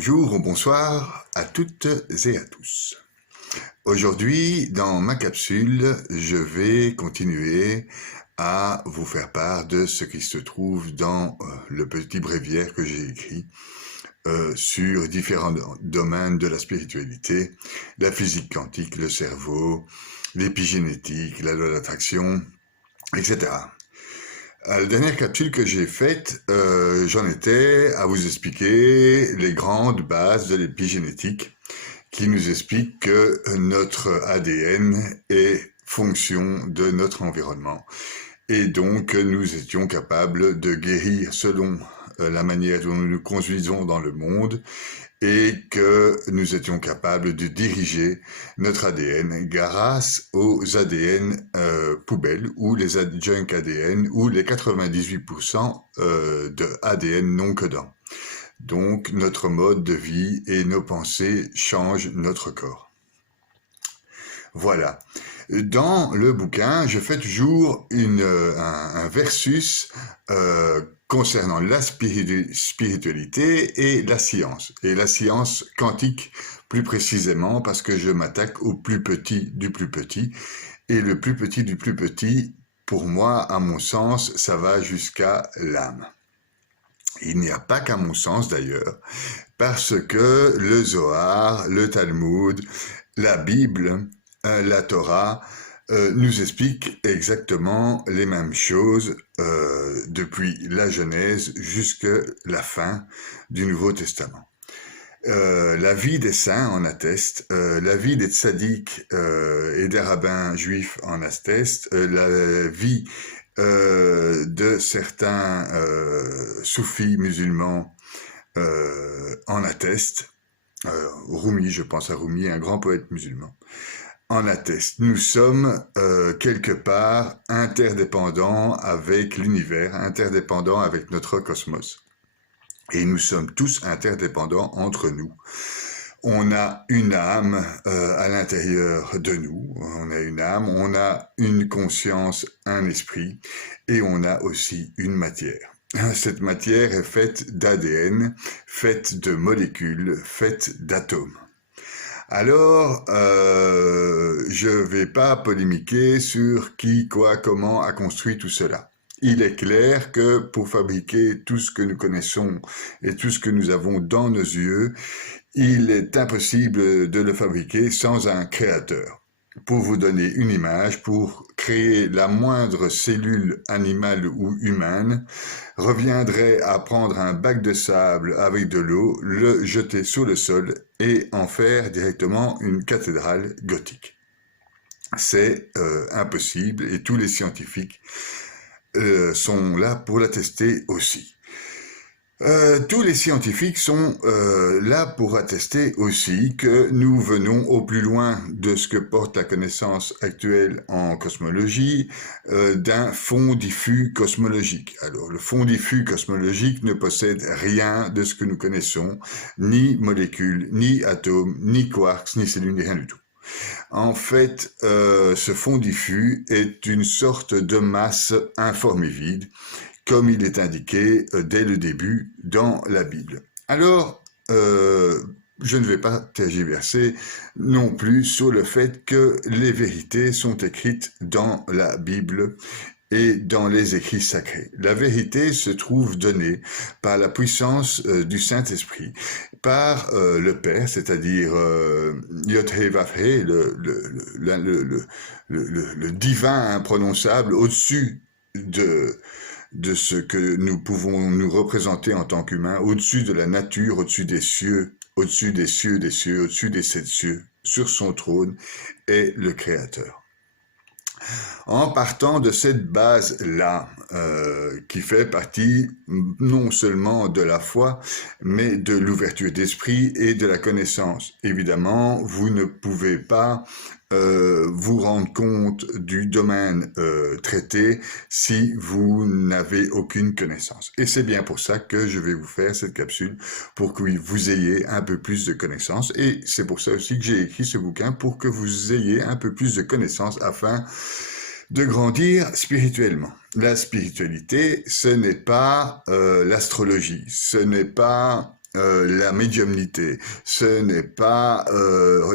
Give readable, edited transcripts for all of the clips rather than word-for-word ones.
Bonjour ou bonsoir à toutes et à tous. Aujourd'hui, dans ma capsule, je vais continuer à vous faire part de ce qui se trouve dans le petit bréviaire que j'ai écrit sur différents domaines de la spiritualité, la physique quantique, le cerveau, l'épigénétique, la loi d'attraction, etc. À la dernière capsule que j'ai faite, j'en étais à vous expliquer les grandes bases de l'épigénétique qui nous expliquent que notre ADN est fonction de notre environnement et donc nous étions capables de guérir selon la manière dont nous nous conduisons dans le monde et que nous étions capables de diriger notre ADN grâce aux ADN poubelles ou les junk ADN ou les 98% de ADN non codant. Donc notre mode de vie et nos pensées changent notre corps. Voilà. Dans le bouquin, je fais toujours un versus concernant la spiritualité et la science quantique plus précisément, parce que je m'attaque au plus petit du plus petit, et le plus petit du plus petit, pour moi, à mon sens, ça va jusqu'à l'âme. Il n'y a pas qu'à mon sens d'ailleurs, parce que le Zohar, le Talmud, la Bible, la Torah, nous explique exactement les mêmes choses depuis la Genèse jusqu'à la fin du Nouveau Testament. La vie des saints en atteste, la vie des tzaddiks et des rabbins juifs en atteste, la vie de certains soufis musulmans en atteste. Rumi, je pense à Rumi, un grand poète musulman, en atteste. Nous sommes quelque part interdépendants avec l'univers, interdépendants avec notre cosmos. Et nous sommes tous interdépendants entre nous. On a une âme à l'intérieur de nous, on a une âme, on a une conscience, un esprit, et on a aussi une matière. Cette matière est faite d'ADN, faite de molécules, faite d'atomes. Alors, je ne vais pas polémiquer sur qui, quoi, comment a construit tout cela. Il est clair que pour fabriquer tout ce que nous connaissons et tout ce que nous avons dans nos yeux, il est impossible de le fabriquer sans un créateur. Pour vous donner une image, pour créer la moindre cellule animale ou humaine, reviendrait à prendre un bac de sable avec de l'eau, le jeter sur le sol et en faire directement une cathédrale gothique. C'est impossible et tous les scientifiques sont là pour l'attester aussi. Tous les scientifiques sont là pour attester aussi que nous venons au plus loin de ce que porte la connaissance actuelle en cosmologie d'un fond diffus cosmologique. Alors, le fond diffus cosmologique ne possède rien de ce que nous connaissons, ni molécules, ni atomes, ni quarks, ni cellules, ni rien du tout. En fait, ce fond diffus est une sorte de masse informe et vide, comme il est indiqué dès le début dans la Bible. Alors, je ne vais pas tergiverser non plus sur le fait que les vérités sont écrites dans la Bible et dans les écrits sacrés. La vérité se trouve donnée par la puissance du Saint-Esprit, par le Père, c'est-à-dire Yod-Heh-Vav-Heh, le divin imprononçable au-dessus de ce que nous pouvons nous représenter en tant qu'humains, au-dessus de la nature, au-dessus des cieux, au-dessus des cieux des cieux, au-dessus des 7 cieux, sur son trône, est le Créateur. En partant de cette base-là, qui fait partie non seulement de la foi, mais de l'ouverture d'esprit et de la connaissance. Évidemment, vous ne pouvez pas vous rendre compte du domaine traité si vous n'avez aucune connaissance. Et c'est bien pour ça que je vais vous faire cette capsule, pour que vous ayez un peu plus de connaissances. Et c'est pour ça aussi que j'ai écrit ce bouquin, pour que vous ayez un peu plus de connaissances afin de grandir spirituellement. La spiritualité, ce n'est pas l'astrologie, ce n'est pas la médiumnité, ce n'est pas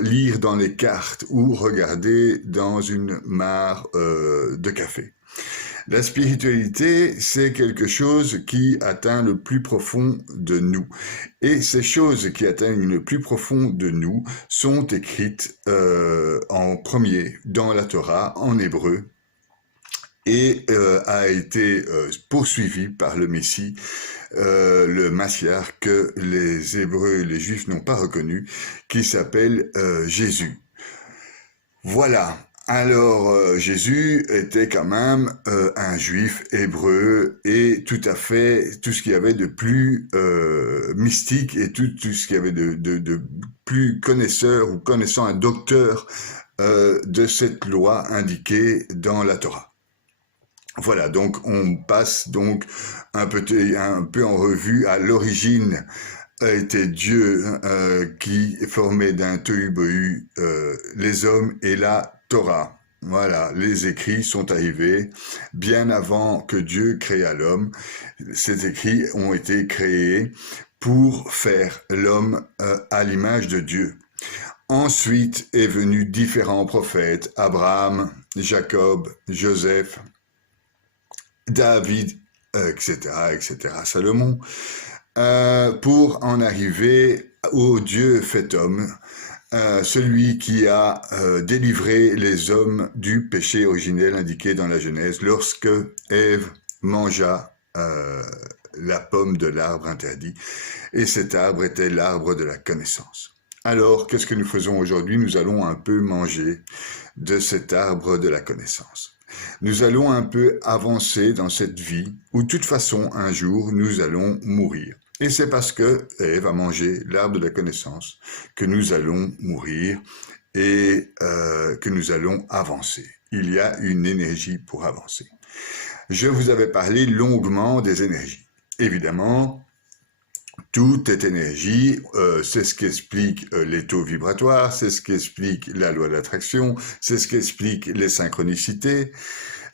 lire dans les cartes ou regarder dans une mare de café. La spiritualité, c'est quelque chose qui atteint le plus profond de nous. Et ces choses qui atteignent le plus profond de nous sont écrites en premier dans la Torah, en hébreu, et a été poursuivi par le Messie, le Massiach, que les Hébreux et les Juifs n'ont pas reconnu, qui s'appelle Jésus. Voilà. Alors, Jésus était quand même un juif hébreu et tout à fait tout ce qu'il y avait de plus mystique et tout ce qu'il y avait de plus connaisseur ou connaissant, un docteur de cette loi indiquée dans la Torah. Voilà, donc on passe donc un peu en revue à l'origine était Dieu qui formait d'un tohu-bohu les hommes et la Torah. Voilà, les écrits sont arrivés bien avant que Dieu créa l'homme. Ces écrits ont été créés pour faire l'homme à l'image de Dieu. Ensuite est venu différents prophètes, Abraham, Jacob, Joseph, David, etc., Salomon, pour en arriver au Dieu fait homme, celui qui a délivré les hommes du péché originel indiqué dans la Genèse lorsque Ève mangea la pomme de l'arbre interdit, et cet arbre était l'arbre de la connaissance. Alors, qu'est-ce que nous faisons aujourd'hui? Nous allons un peu manger de cet arbre de la connaissance. Nous allons un peu avancer dans cette vie où, de toute façon, un jour, nous allons mourir. Et c'est parce que Ève a mangé l'arbre de la connaissance que nous allons mourir et que nous allons avancer. Il y a une énergie pour avancer. Je vous avais parlé longuement des énergies. Évidemment, tout est énergie, c'est ce qui explique les taux vibratoires, c'est ce qui explique la loi de l'attraction, c'est ce qui explique les synchronicités,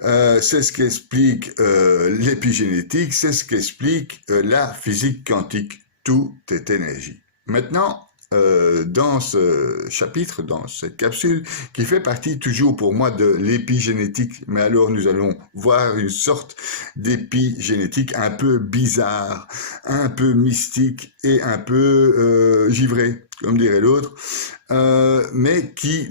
c'est ce qui explique l'épigénétique, c'est ce qui explique la physique quantique. Tout est énergie. Maintenant, dans ce chapitre, dans cette capsule, qui fait partie toujours pour moi de l'épigénétique, mais alors nous allons voir une sorte d'épigénétique un peu bizarre, un peu mystique et un peu givré, comme dirait l'autre, mais qui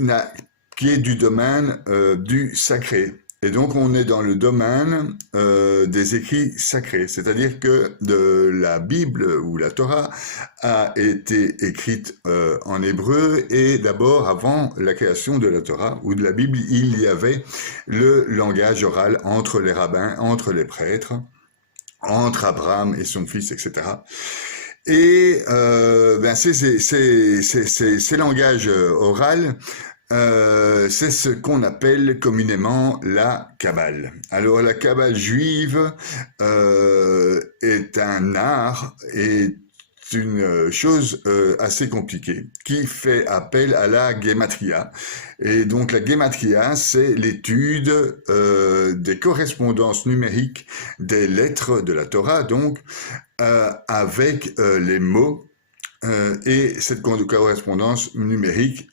est du domaine du sacré. Et donc, on est dans le domaine des écrits sacrés, c'est-à-dire que la Bible ou la Torah a été écrite en hébreu et d'abord, avant la création de la Torah ou de la Bible, il y avait le langage oral entre les rabbins, entre les prêtres, entre Abraham et son fils, etc. Et ces langages oral, c'est ce qu'on appelle communément la Kabbale. Alors la Kabbale juive est un art et une chose assez compliquée qui fait appel à la Gematria. Et donc la Gematria, c'est l'étude des correspondances numériques des lettres de la Torah, donc avec les mots. Et cette correspondance numérique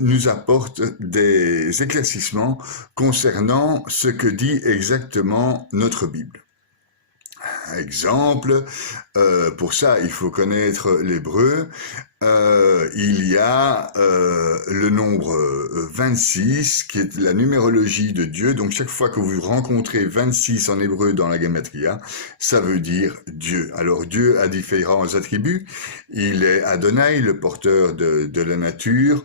nous apporte des éclaircissements concernant ce que dit exactement notre Bible. Exemple, pour ça, il faut connaître l'hébreu. Il y a le nombre 26, qui est la numérologie de Dieu. Donc, chaque fois que vous rencontrez 26 en hébreu dans la Gematria, ça veut dire Dieu. Alors, Dieu a différents attributs. Il est Adonai, le porteur de la nature.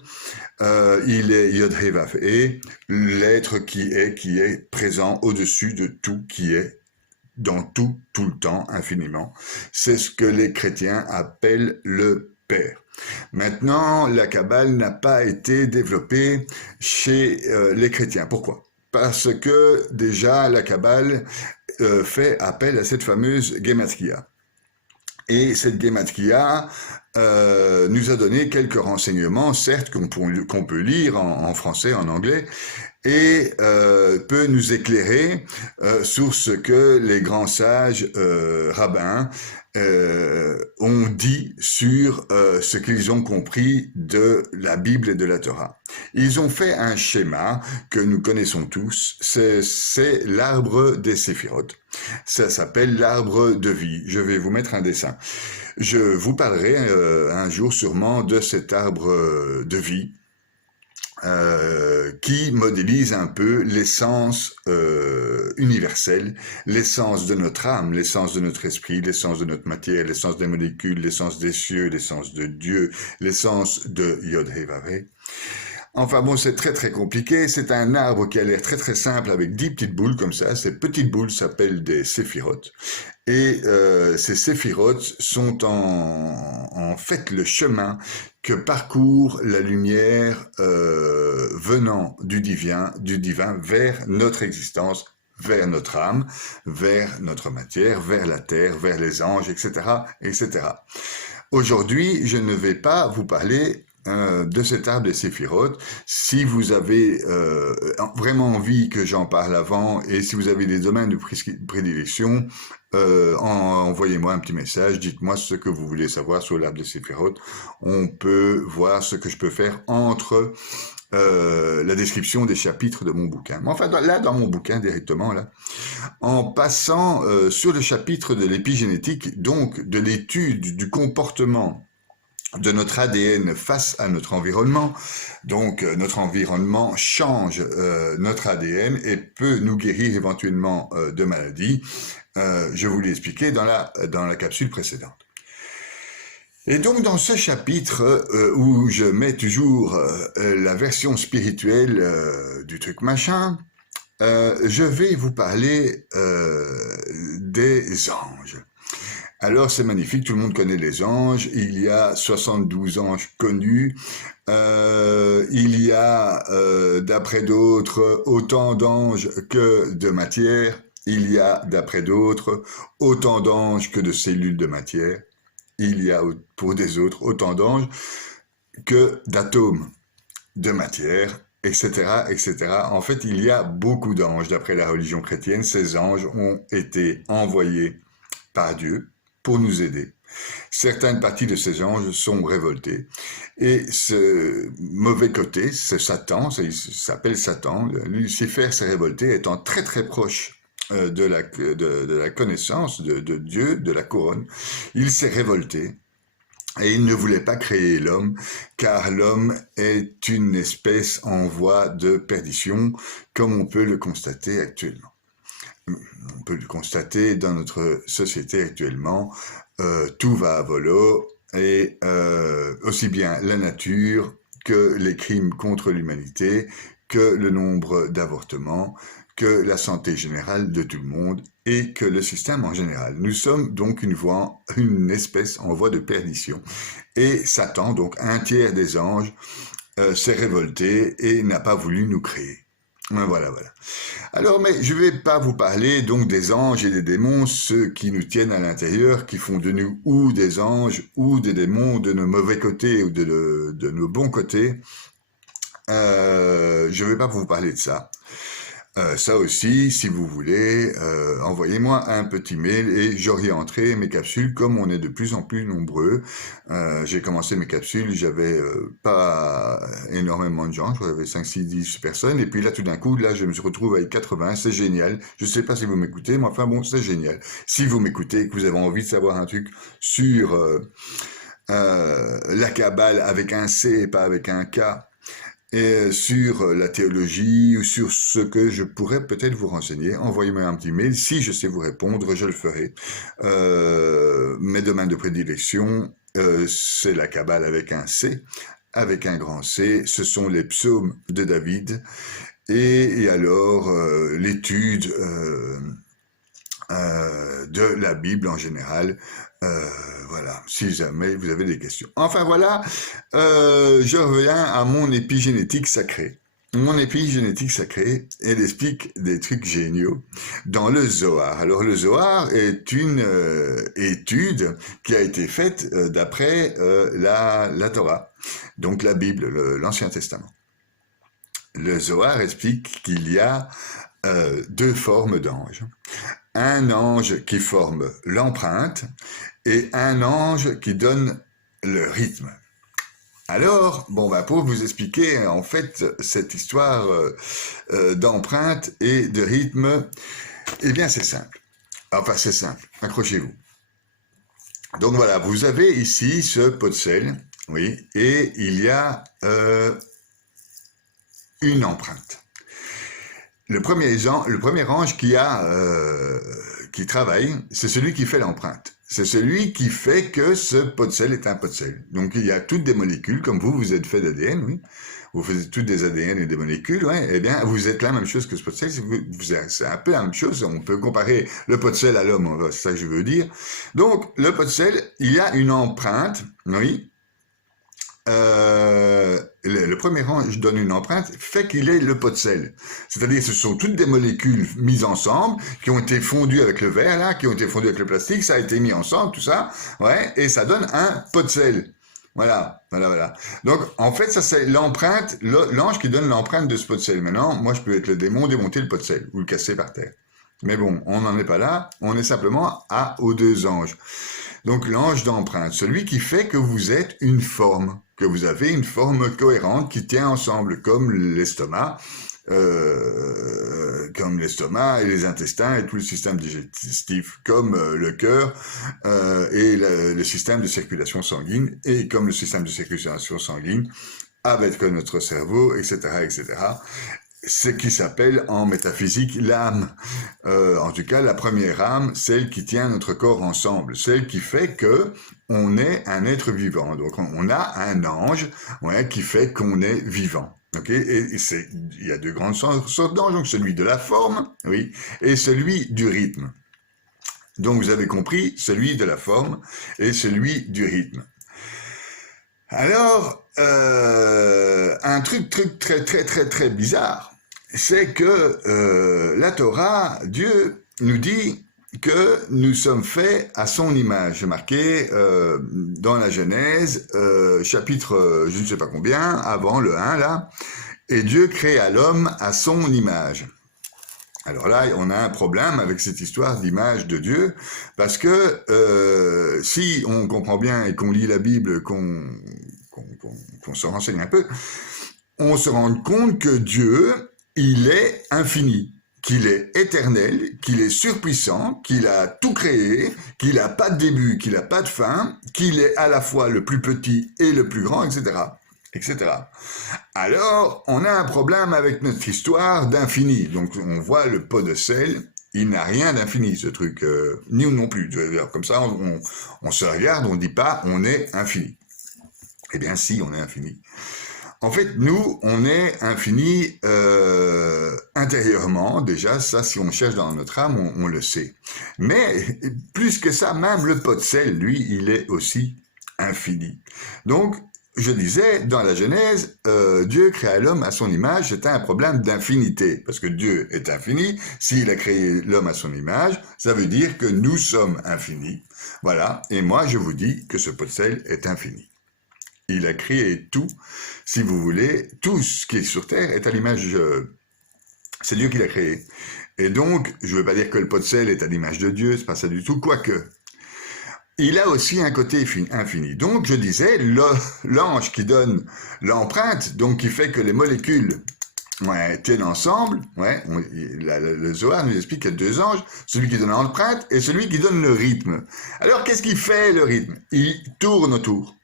Il est Yod-Hé Vav-Hé, l'être qui est présent au-dessus de tout qui est dans tout le temps, infiniment. C'est ce que les chrétiens appellent le Père. Maintenant, la Kabbale n'a pas été développée chez les chrétiens. Pourquoi? Parce que déjà, la Kabbale fait appel à cette fameuse Gematria. Et cette Gematria nous a donné quelques renseignements, certes, qu'on peut lire en français, en anglais, et peut nous éclairer sur ce que les grands sages rabbins ont dit sur ce qu'ils ont compris de la Bible et de la Torah. Ils ont fait un schéma que nous connaissons tous, c'est l'arbre des séphirotes. Ça s'appelle l'arbre de vie. Je vais vous mettre un dessin. Je vous parlerai un jour sûrement de cet arbre de vie qui modélise un peu l'essence universelle, l'essence de notre âme, l'essence de notre esprit, l'essence de notre matière, l'essence des molécules, l'essence des cieux, l'essence de Dieu, l'essence de Yod-Hé-Vav-Hé. Enfin bon, c'est très très compliqué. C'est un arbre qui a l'air très très simple avec 10 petites boules comme ça. Ces petites boules s'appellent des séphirotes. Et ces séphirotes sont en fait le chemin que parcourt la lumière venant du divin vers notre existence, vers notre âme, vers notre matière, vers la terre, vers les anges, etc., etc. Aujourd'hui, je ne vais pas vous parler de cet arbre des séphirotes. Si vous avez vraiment envie que j'en parle avant et si vous avez des domaines de prédilection, envoyez-moi un petit message, dites-moi ce que vous voulez savoir sur l'arbre des séphirotes. On peut voir ce que je peux faire entre la description des chapitres de mon bouquin. Mais enfin, là, dans mon bouquin directement, là, en passant sur le chapitre de l'épigénétique, donc de l'étude du comportement de notre ADN face à notre environnement. Donc, notre environnement change notre ADN et peut nous guérir éventuellement de maladies. Je vous l'ai expliqué dans la capsule précédente. Et donc, dans ce chapitre où je mets toujours la version spirituelle du truc machin, je vais vous parler des anges. Alors c'est magnifique, tout le monde connaît les anges, il y a 72 anges connus, il y a d'après d'autres autant d'anges que de matière, il y a d'après d'autres autant d'anges que de cellules de matière, il y a pour des autres autant d'anges que d'atomes de matière, etc., etc. En fait, il y a beaucoup d'anges d'après la religion chrétienne, ces anges ont été envoyés par Dieu pour nous aider. Certaines parties de ces anges sont révoltées. Et ce mauvais côté, c'est Satan, il s'appelle Satan. Lucifer s'est révolté étant très très proche de la connaissance de Dieu, de la couronne. Il s'est révolté. Et il ne voulait pas créer l'homme, car l'homme est une espèce en voie de perdition, comme on peut le constater actuellement. On peut le constater dans notre société actuellement, tout va à volo et aussi bien la nature que les crimes contre l'humanité, que le nombre d'avortements, que la santé générale de tout le monde et que le système en général. Nous sommes donc une espèce en voie de perdition. Et Satan, donc un tiers des anges, s'est révolté et n'a pas voulu nous créer. Voilà, voilà. Alors, mais je vais pas vous parler donc des anges et des démons, ceux qui nous tiennent à l'intérieur, qui font de nous ou des anges ou des démons, de nos mauvais côtés ou de nos bons côtés. Je vais pas vous parler de ça. Ça aussi, si vous voulez, envoyez-moi un petit mail et j'orienterai mes capsules comme on est de plus en plus nombreux. J'ai commencé mes capsules, j'avais pas énormément de gens, j'avais 5, 6, 10 personnes et puis là tout d'un coup, là je me retrouve avec 80, c'est génial. Je sais pas si vous m'écoutez, mais enfin bon, c'est génial. Si vous m'écoutez et que vous avez envie de savoir un truc sur la Kabbale avec un C et pas avec un K, et sur la théologie ou sur ce que je pourrais peut-être vous renseigner, envoyez-moi un petit mail. Si je sais vous répondre, je le ferai. Mes domaines de prédilection, c'est la Kabbale avec un C, avec un grand C. Ce sont les psaumes de David. Et alors, l'étude de la Bible en général. Voilà, si jamais vous avez des questions. Enfin voilà, je reviens à mon épigénétique sacrée. Mon épigénétique sacrée, elle explique des trucs géniaux dans le Zohar. Alors le Zohar est une étude qui a été faite d'après la Torah, donc la Bible, l'Ancien Testament. le Zohar explique qu'il y a deux formes d'anges. Un ange qui forme l'empreinte et un ange qui donne le rythme. Alors, pour vous expliquer en fait cette histoire d'empreinte et de rythme, eh bien c'est simple. Enfin c'est simple, accrochez-vous. Donc voilà, vous avez ici ce pot de sel, oui, et il y a une empreinte. Le premier ange qui travaille, c'est celui qui fait l'empreinte. C'est celui qui fait que ce pot de sel est un pot de sel. Donc il y a toutes des molécules, comme vous êtes fait d'ADN, oui. Vous faites toutes des ADN et des molécules, ouais. Eh bien, vous êtes la même chose que ce pot de sel. C'est un peu la même chose. On peut comparer le pot de sel à l'homme, c'est ça que je veux dire. Donc, le pot de sel, il y a une empreinte, oui. Le premier ange donne une empreinte, fait qu'il est le pot de sel. C'est-à-dire ce sont toutes des molécules mises ensemble, qui ont été fondues avec le verre, là, qui ont été fondues avec le plastique, ça a été mis ensemble, tout ça, ouais, et ça donne un pot de sel. Voilà. Donc, en fait, ça c'est l'empreinte, l'ange qui donne l'empreinte de ce pot de sel. Maintenant, moi je peux être le démon, démonter le pot de sel, ou le casser par terre. Mais bon, on n'en est pas là, on est simplement aux deux anges. Donc l'ange d'empreinte, celui qui fait que vous êtes une forme, que vous avez une forme cohérente qui tient ensemble, comme l'estomac et les intestins et tout le système digestif, comme le cœur et le système de circulation sanguine, et comme le système de circulation sanguine avec notre cerveau, etc., etc., ce qui s'appelle en métaphysique l'âme. En tout cas, la première âme, celle qui tient notre corps ensemble, celle qui fait que on est un être vivant. Donc, on a un ange, ouais, qui fait qu'on est vivant. Ok, et il y a deux grandes sortes d'anges, donc celui de la forme, oui, et celui du rythme. Donc, vous avez compris, celui de la forme et celui du rythme. Alors, un truc très bizarre, c'est que la Torah, Dieu nous dit que nous sommes faits à son image. C'est marqué dans la Genèse, chapitre je ne sais pas combien, avant le 1 là, et Dieu créa l'homme à son image. Alors là, on a un problème avec cette histoire d'image de Dieu, parce que si on comprend bien et qu'on lit la Bible, qu'on se renseigne un peu, on se rend compte que Dieu, il est infini, qu'il est éternel, qu'il est surpuissant, qu'il a tout créé, qu'il n'a pas de début, qu'il n'a pas de fin, qu'il est à la fois le plus petit et le plus grand, etc., etc. Alors, on a un problème avec notre histoire d'infini. Donc, on voit le pot de sel, il n'a rien d'infini, ce truc, ni non plus. Comme ça, on se regarde, on ne dit pas on est infini. Eh bien, si, on est infini. En fait, nous, on est infini intérieurement, déjà, ça, si on cherche dans notre âme, on le sait. Mais, plus que ça, même le pot de sel, lui, il est aussi infini. Donc, je disais, dans la Genèse, Dieu créa l'homme à son image, c'était un problème d'infinité, parce que Dieu est infini, s'il a créé l'homme à son image, ça veut dire que nous sommes infinis. Voilà, et moi je vous dis que ce pot de sel est infini. Il a créé tout, si vous voulez, tout ce qui est sur Terre est à l'image, c'est Dieu qui l'a créé. Et donc, je ne veux pas dire que le pot de sel est à l'image de Dieu, c'est pas ça du tout, quoique. Il a aussi un côté infini. Donc, je disais, l'ange qui donne l'empreinte, donc qui fait que les molécules tiennent ensemble, le Zohar nous explique qu'il y a deux anges, celui qui donne l'empreinte et celui qui donne le rythme. Alors, qu'est-ce qu'il fait, le rythme? Il tourne autour.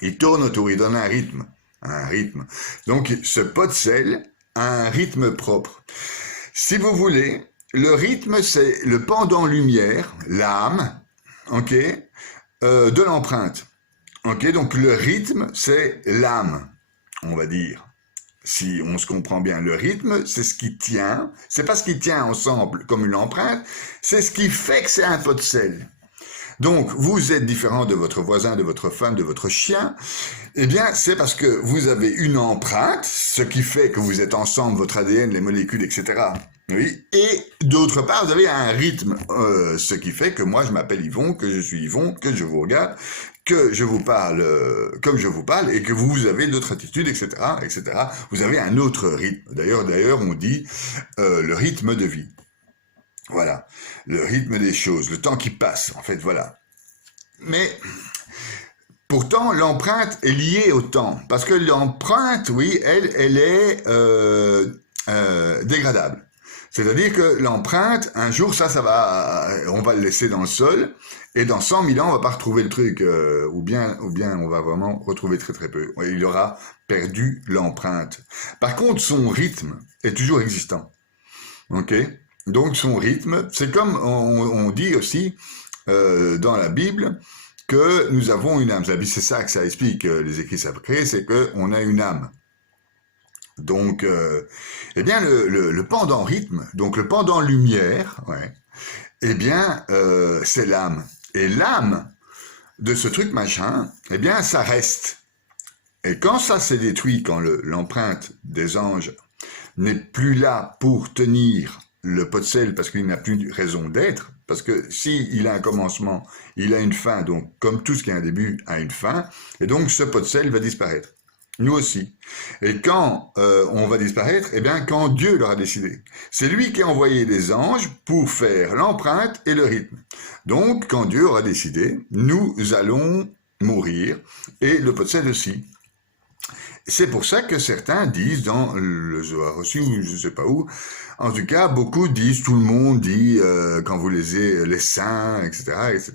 Il tourne autour, il donne un rythme. Donc, ce pot de sel a un rythme propre. Si vous voulez, le rythme, c'est le pendant lumière, l'âme, de l'empreinte. Donc le rythme, c'est l'âme, on va dire. Si on se comprend bien, le rythme, c'est ce qui tient. C'est pas ce qui tient ensemble comme une empreinte, c'est ce qui fait que c'est un pot de sel. Donc, vous êtes différent de votre voisin, de votre femme, de votre chien. Eh bien, c'est parce que vous avez une empreinte, ce qui fait que vous êtes ensemble, votre ADN, les molécules, etc., Oui, et d'autre part, vous avez un rythme, ce qui fait que moi, je m'appelle Yvon, que je suis Yvon, que je vous regarde, que je vous parle comme je vous parle, et que vous avez d'autres attitudes, etc., etc. Vous avez un autre rythme. D'ailleurs, on dit le rythme de vie. Voilà, le rythme des choses, le temps qui passe, en fait, voilà. Mais pourtant, l'empreinte est liée au temps, parce que l'empreinte, oui, elle est dégradable. C'est-à-dire que l'empreinte, un jour, ça va, on va le laisser dans le sol, et dans 100 000 ans, on va pas retrouver le truc, ou bien, on va vraiment retrouver très très peu. Il aura perdu l'empreinte. Par contre, son rythme est toujours existant. Ok. Donc son rythme, c'est comme on dit aussi dans la Bible que nous avons une âme. C'est ça que ça explique, les écrits sacrés, c'est qu'on a une âme. Donc, eh bien, le pendant rythme, donc le pendant lumière, ouais, eh bien, c'est l'âme. Et l'âme de ce truc machin, eh bien, ça reste. Et quand ça s'est détruit, quand l'empreinte des anges n'est plus là pour tenir le pot de sel parce qu'il n'a plus de raison d'être, parce que s'il a un commencement, il a une fin, donc comme tout ce qui a un début a une fin, et donc ce pot de sel va disparaître. Nous aussi. Et quand on va disparaître, eh bien quand Dieu l'aura décidé. C'est lui qui a envoyé les anges pour faire l'empreinte et le rythme. Donc quand Dieu aura décidé, nous allons mourir, et le pot de sel aussi. C'est pour ça que certains disent dans le Zohar aussi, ou je ne sais pas où, en tout cas, beaucoup disent, tout le monde dit, quand vous lisez les saints, etc., etc.,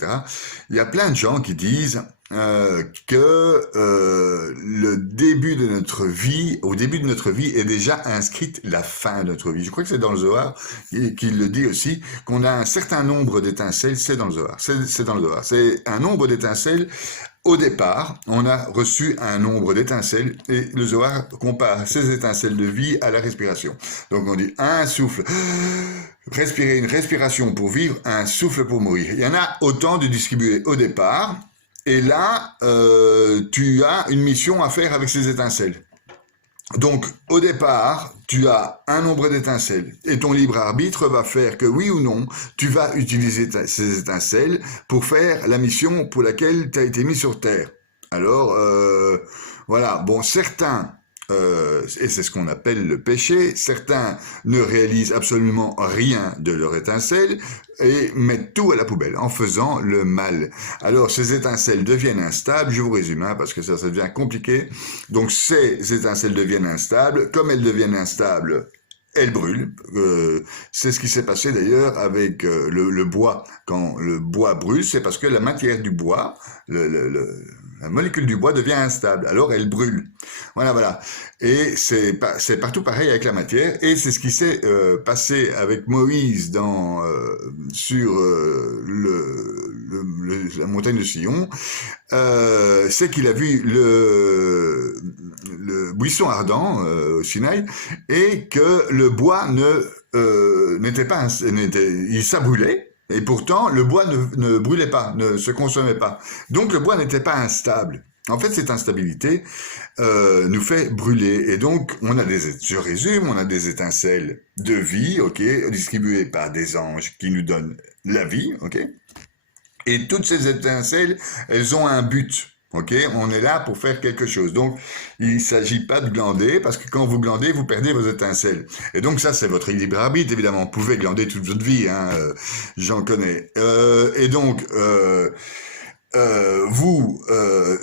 il y a plein de gens qui disent que le début de notre vie, au début de notre vie, est déjà inscrite la fin de notre vie. Je crois que c'est dans le Zohar qu'il le dit aussi, qu'on a un certain nombre d'étincelles, c'est dans le Zohar, c'est dans le Zohar, c'est un nombre d'étincelles. Au départ, on a reçu un nombre d'étincelles et le Zohar compare ces étincelles de vie à la respiration. Donc on dit un souffle, respirer, une respiration pour vivre, un souffle pour mourir. Il y en a autant de distribués au départ et là, tu as une mission à faire avec ces étincelles. Donc, au départ, tu as un nombre d'étincelles et ton libre arbitre va faire que oui ou non, tu vas utiliser ces étincelles pour faire la mission pour laquelle tu as été mis sur Terre. Alors, voilà, bon, certains, et c'est ce qu'on appelle le péché, certains ne réalisent absolument rien de leur étincelle et mettent tout à la poubelle en faisant le mal. Alors ces étincelles deviennent instables, je vous résume parce que ça devient compliqué. Donc ces étincelles deviennent instables, comme elles deviennent instables, elles brûlent. C'est ce qui s'est passé d'ailleurs avec le bois. Quand le bois brûle, c'est parce que la matière du bois, la molécule du bois devient instable, alors elle brûle. Voilà. Et c'est partout pareil avec la matière, et c'est ce qui s'est passé avec Moïse sur la montagne de Sion. C'est qu'il a vu le buisson ardent au Sinaï, et que le bois n'était pas, il s'abrûlait. Et pourtant, le bois ne brûlait pas, ne se consommait pas. Donc le bois n'était pas instable. En fait, cette instabilité nous fait brûler. Et donc, je résume, on a des étincelles de vie, ok, distribuées par des anges qui nous donnent la vie, ok. Et toutes ces étincelles, elles ont un but. Ok, on est là pour faire quelque chose. Donc, il ne s'agit pas de glander, parce que quand vous glandez, vous perdez vos étincelles. Et donc ça, c'est votre libre arbitre, évidemment. Vous pouvez glander toute votre vie, j'en connais. Et donc, vous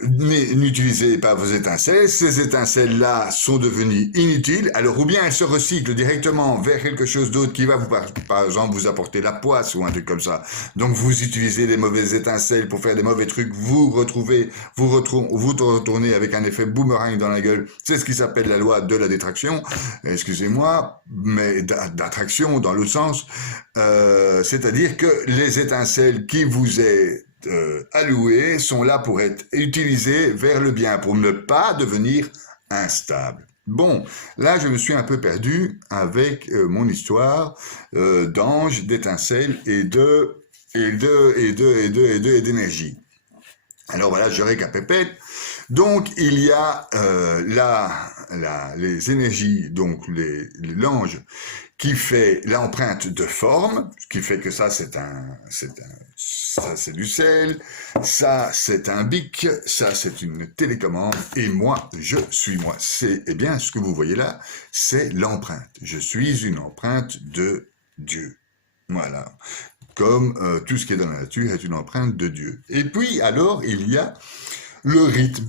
n'utilisez pas vos étincelles, ces étincelles-là sont devenues inutiles, alors ou bien elles se recyclent directement vers quelque chose d'autre qui va par exemple vous apporter la poisse ou un truc comme ça. Donc vous utilisez des mauvaises étincelles pour faire des mauvais trucs, vous retournez avec un effet boomerang dans la gueule. C'est ce qui s'appelle la loi de la détraction, excusez-moi, mais d'attraction dans l'autre sens, c'est-à-dire que les étincelles qui vous est alloués sont là pour être utilisés vers le bien, pour ne pas devenir instables. Bon, là je me suis un peu perdu avec mon histoire d'ange, d'étincelles et d'énergie. Alors voilà, je récapitule. Donc, il y a les énergies, donc l'ange qui fait l'empreinte de forme, ce qui fait que ça c'est du sel, ça c'est un bic, ça c'est une télécommande, et moi, je suis moi. Eh bien, ce que vous voyez là, c'est l'empreinte. Je suis une empreinte de Dieu. Voilà. Comme tout ce qui est dans la nature est une empreinte de Dieu. Et puis, alors, il y a le rythme.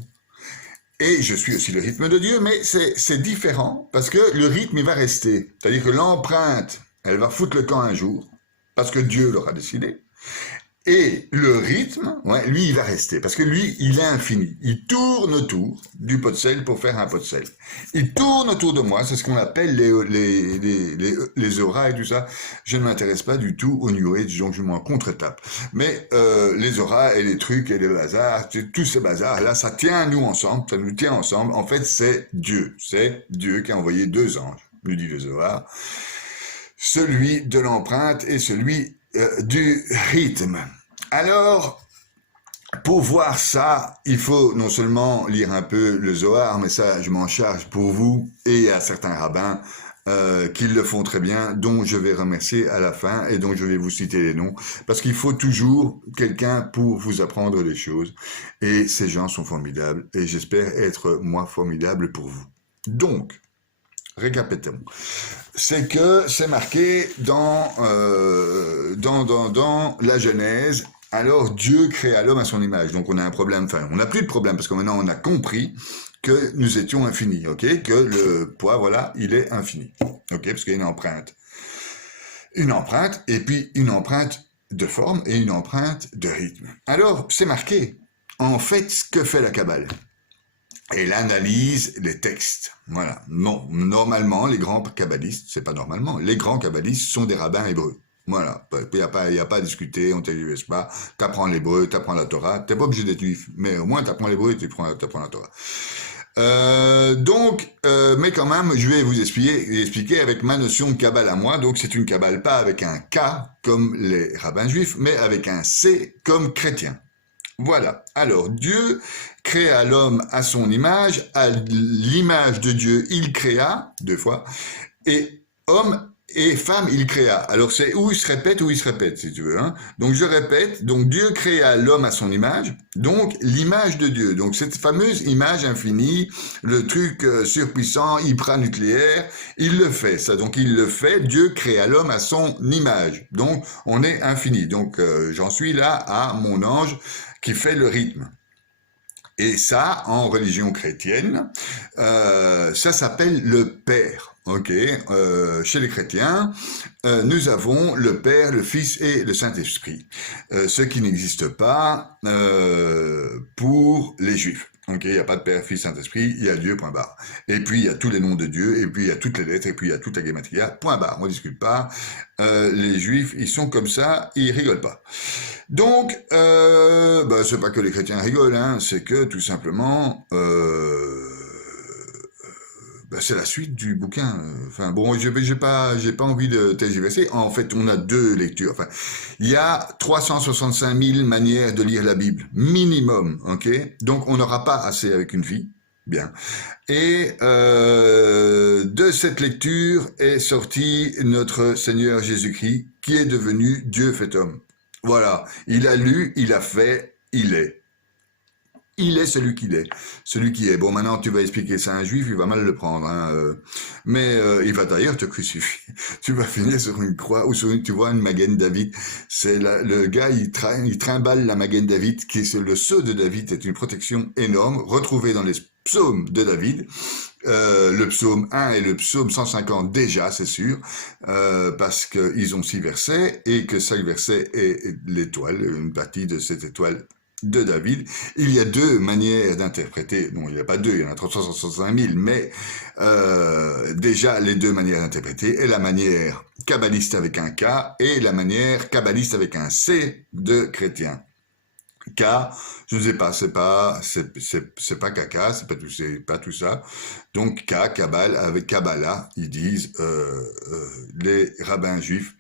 Et je suis aussi le rythme de Dieu, mais c'est différent, parce que le rythme, il va rester. C'est-à-dire que l'empreinte, elle va foutre le camp un jour, parce que Dieu l'aura décidé. Et le rythme, ouais, lui, il va rester, parce que lui, il est infini. Il tourne autour du pot de sel pour faire un pot de sel. Il tourne autour de moi, c'est ce qu'on appelle les auras et tout ça. Je ne m'intéresse pas du tout au New Age, donc je m'en contre-tape. Mais les auras et les trucs et les bazars, tous ces bazars, là, ça tient nous ensemble, ça nous tient ensemble. En fait, c'est Dieu qui a envoyé 2 anges, nous dit le Zohar, celui de l'empreinte et celui du rythme. Alors, pour voir ça, il faut non seulement lire un peu le Zohar, mais ça, je m'en charge pour vous et à certains rabbins qui le font très bien, dont je vais remercier à la fin et dont je vais vous citer les noms, parce qu'il faut toujours quelqu'un pour vous apprendre les choses. Et ces gens sont formidables et j'espère être, moi, formidable pour vous. Donc, récapitulons. C'est que c'est marqué dans la Genèse. Alors Dieu créa l'homme à son image. Donc on a un problème, enfin on n'a plus de problème parce que maintenant on a compris que nous étions infinis, ok, que le poids, voilà, il est infini, ok, parce qu'il y a une empreinte et puis une empreinte de forme et une empreinte de rythme. Alors c'est marqué. En fait, ce que fait la Kabbale, elle analyse les textes. Voilà. Non, normalement, les grands kabbalistes, c'est pas normalement, les grands kabbalistes sont des rabbins hébreux. Voilà. Il y a pas à discuter, on t'éduque pas. T'apprends l'hébreu, t'apprends la Torah. T'es pas obligé d'être juif, mais au moins t'apprends l'hébreu et t'apprends la Torah. Mais quand même, je vais vous expliquer avec ma notion de Kabbale à moi. Donc, c'est une Kabbale pas avec un K comme les rabbins juifs, mais avec un C comme chrétien. Voilà. Alors, Dieu créa l'homme à son image, à l'image de Dieu, il créa, 2 fois, et homme et femme, il créa. Alors, c'est où il se répète, si tu veux. Hein. Donc, je répète, donc Dieu créa l'homme à son image, donc l'image de Dieu. Donc, cette fameuse image infinie, le truc surpuissant, hyper-nucléaire, il le fait, ça. Donc, il le fait, Dieu créa l'homme à son image. Donc, on est infini. Donc, j'en suis là à mon ange qui fait le rythme. Et ça, en religion chrétienne, ça s'appelle le Père. Ok, chez les chrétiens, nous avons le Père, le Fils et le Saint-Esprit, ce qui n'existe pas pour les Juifs. Ok, il n'y a pas de Père, Fils, Saint-Esprit, il y a Dieu, point barre. Et puis, il y a tous les noms de Dieu, et puis il y a toutes les lettres, et puis il y a toute la gematria, point barre. On ne discute pas. Les Juifs, ils sont comme ça, ils rigolent pas. Donc, c'est pas que les chrétiens rigolent, hein, c'est que tout simplement, c'est la suite du bouquin. Enfin bon, j'ai pas envie de tergiverser. En fait, on a 2 lectures. Enfin, il y a 365 000 manières de lire la Bible, minimum, ok. Donc, on n'aura pas assez avec une fille. Bien. Et de cette lecture est sorti notre Seigneur Jésus-Christ, qui est devenu Dieu fait homme. Voilà. Il a lu, il a fait, il est. Il est celui qu'il est, celui qui est. Bon, maintenant, tu vas expliquer ça à un juif, il va mal le prendre, hein, mais il va d'ailleurs te crucifier. Tu vas finir sur une croix, ou sur tu vois, une Magen David. C'est le gars, il trimballe la Magen David, qui est le sceau de David, est une protection énorme, retrouvée dans les psaumes de David. Le psaume 1 et le psaume 150 déjà, c'est sûr, parce qu'ils ont 6 versets, et que chaque verset est l'étoile, une partie de cette étoile de David. Il y a 2 manières d'interpréter, non, il n'y a pas 2, il y en a 365 000, mais déjà les 2 manières d'interpréter, et la manière kabbaliste avec un K, et la manière kabbaliste avec un C de chrétien. K, je ne sais pas, c'est pas caca, c'est pas tout ça. Donc K, Kabbale, avec Kabbalah, ils disent les rabbins juifs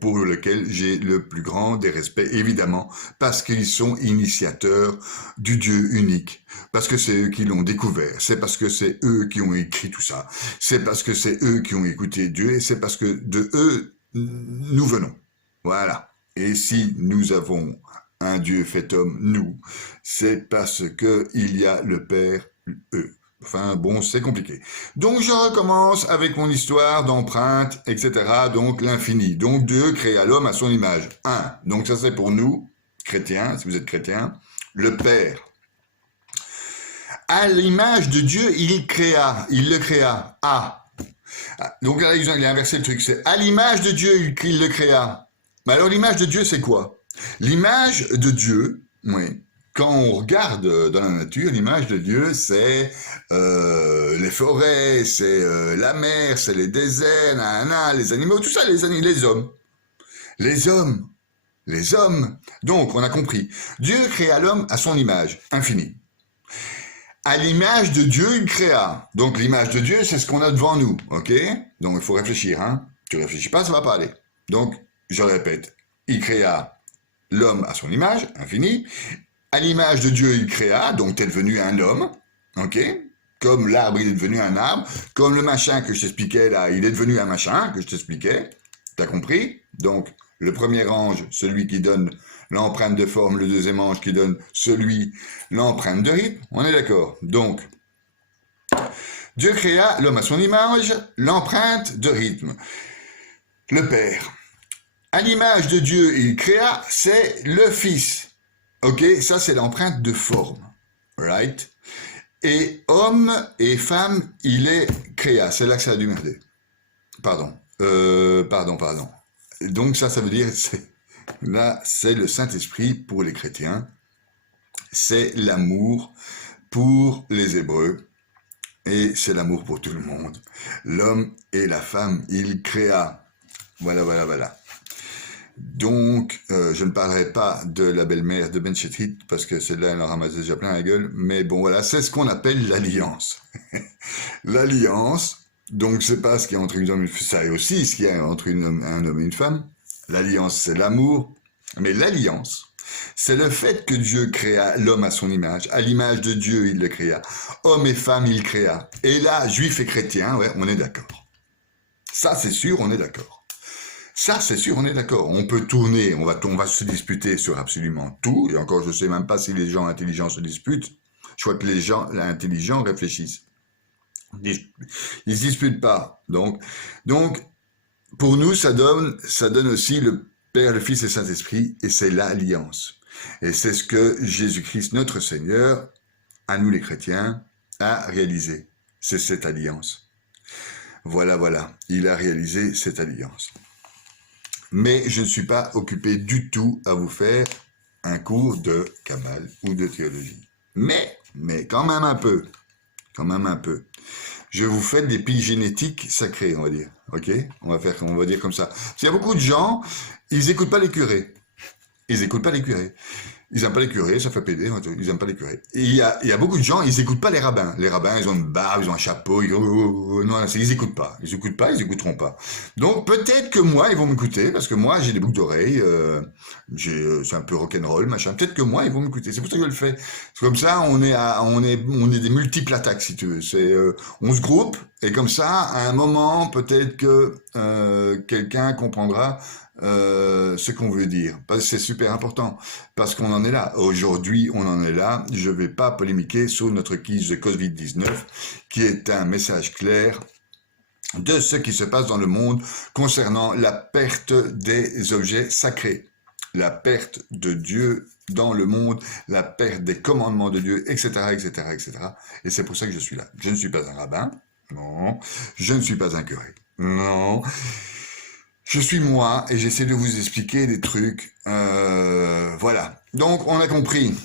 pour lequel j'ai le plus grand des respects, évidemment, parce qu'ils sont initiateurs du Dieu unique, parce que c'est eux qui l'ont découvert, c'est parce que c'est eux qui ont écrit tout ça, c'est parce que c'est eux qui ont écouté Dieu, et c'est parce que de eux, nous venons. Voilà. Et si nous avons un Dieu fait homme, nous, c'est parce que il y a le Père, eux. Enfin, bon, c'est compliqué. Donc, je recommence avec mon histoire d'empreinte, etc. Donc, l'infini. Donc, Dieu créa l'homme à son image. 1. Donc, ça, c'est pour nous, chrétiens, si vous êtes chrétiens. Le Père. À l'image de Dieu, il le créa. A. Donc, là, il a inversé le truc. C'est à l'image de Dieu, il le créa. Mais alors, l'image de Dieu, c'est quoi? L'image de Dieu, oui. Quand on regarde dans la nature, l'image de Dieu, c'est les forêts, c'est la mer, c'est les déserts, les animaux, tout ça, les hommes. Les hommes. Les hommes. Donc, on a compris. Dieu créa l'homme à son image, infinie. À l'image de Dieu, il créa. Donc, l'image de Dieu, c'est ce qu'on a devant nous, ok? Donc, il faut réfléchir, hein? Tu réfléchis pas, ça va pas aller. Donc, je répète, il créa l'homme à son image, infinie. À l'image de Dieu, il créa, donc t'es devenu un homme, ok? Comme l'arbre, il est devenu un arbre, comme le machin que je t'expliquais là, il est devenu un machin que je t'expliquais, t'as compris? Donc, le premier ange, celui qui donne l'empreinte de forme, le deuxième ange qui donne l'empreinte de rythme, on est d'accord? Donc, Dieu créa l'homme à son image, l'empreinte de rythme. Le Père. À l'image de Dieu, il créa, c'est le Fils. Ok, ça c'est l'empreinte de forme, right? Et homme et femme, il est créa. C'est là que ça a dû merder. Pardon. Donc ça veut dire, là, c'est le Saint-Esprit pour les chrétiens. C'est l'amour pour les Hébreux. Et c'est l'amour pour tout le monde. L'homme et la femme, il créa. Voilà. Donc, je ne parlerai pas de la belle-mère de Ben Chetrit, parce que celle-là, elle en ramasse déjà plein la gueule, mais bon, voilà, c'est ce qu'on appelle l'alliance. L'alliance, donc c'est pas ce qu'il y a entre une homme et une femme, ça est aussi ce qu'il y a entre un homme et une femme. L'alliance, c'est l'amour, mais l'alliance, c'est le fait que Dieu créa l'homme à son image. À l'image de Dieu, il le créa. Homme et femme, il créa. Et là, juif et chrétien, ouais, on est d'accord. Ça, c'est sûr, on est d'accord. Ça, c'est sûr, on est d'accord. On peut tourner, on va se disputer sur absolument tout. Et encore, je ne sais même pas si les gens intelligents se disputent. Je crois que les gens intelligents réfléchissent. Ils ne se disputent pas. Donc, pour nous, ça donne aussi le Père, le Fils et le Saint-Esprit, et c'est l'alliance. Et c'est ce que Jésus-Christ, notre Seigneur, à nous les chrétiens, a réalisé. C'est cette alliance. Voilà. Il a réalisé cette alliance. Mais je ne suis pas occupé du tout à vous faire un cours de Kabbale ou de théologie. Mais quand même un peu. Je vous fais des piles génétiques sacrées, on va dire. Ok? On va dire comme ça. Parce qu'il y a beaucoup de gens, ils n'écoutent pas les curés. Ils n'aiment pas les curés, ça fait péder, ils n'aiment pas les curés. Et il y a beaucoup de gens, ils n'écoutent pas les rabbins. Les rabbins, ils ont une barbe, ils ont un chapeau, non, ils n'écoutent pas. Ils n'écouteront pas. Donc peut-être que moi, ils vont m'écouter, parce que moi, j'ai des boucles d'oreilles, c'est un peu rock'n'roll, machin. Peut-être que moi, ils vont m'écouter. C'est pour ça que je le fais. C'est comme ça, on est des multiples attaques, si tu veux. On se groupe, et comme ça, à un moment, peut-être que quelqu'un comprendra ce qu'on veut dire. C'est super important, parce qu'on en est là. Aujourd'hui, on en est là. Je ne vais pas polémiquer sur notre crise de Covid-19, qui est un message clair de ce qui se passe dans le monde concernant la perte des objets sacrés, la perte de Dieu dans le monde, la perte des commandements de Dieu, etc., etc., etc. Et c'est pour ça que je suis là. Je ne suis pas un rabbin, non. Je ne suis pas un curé, non. Je suis moi et j'essaie de vous expliquer des trucs. Voilà. Donc on a compris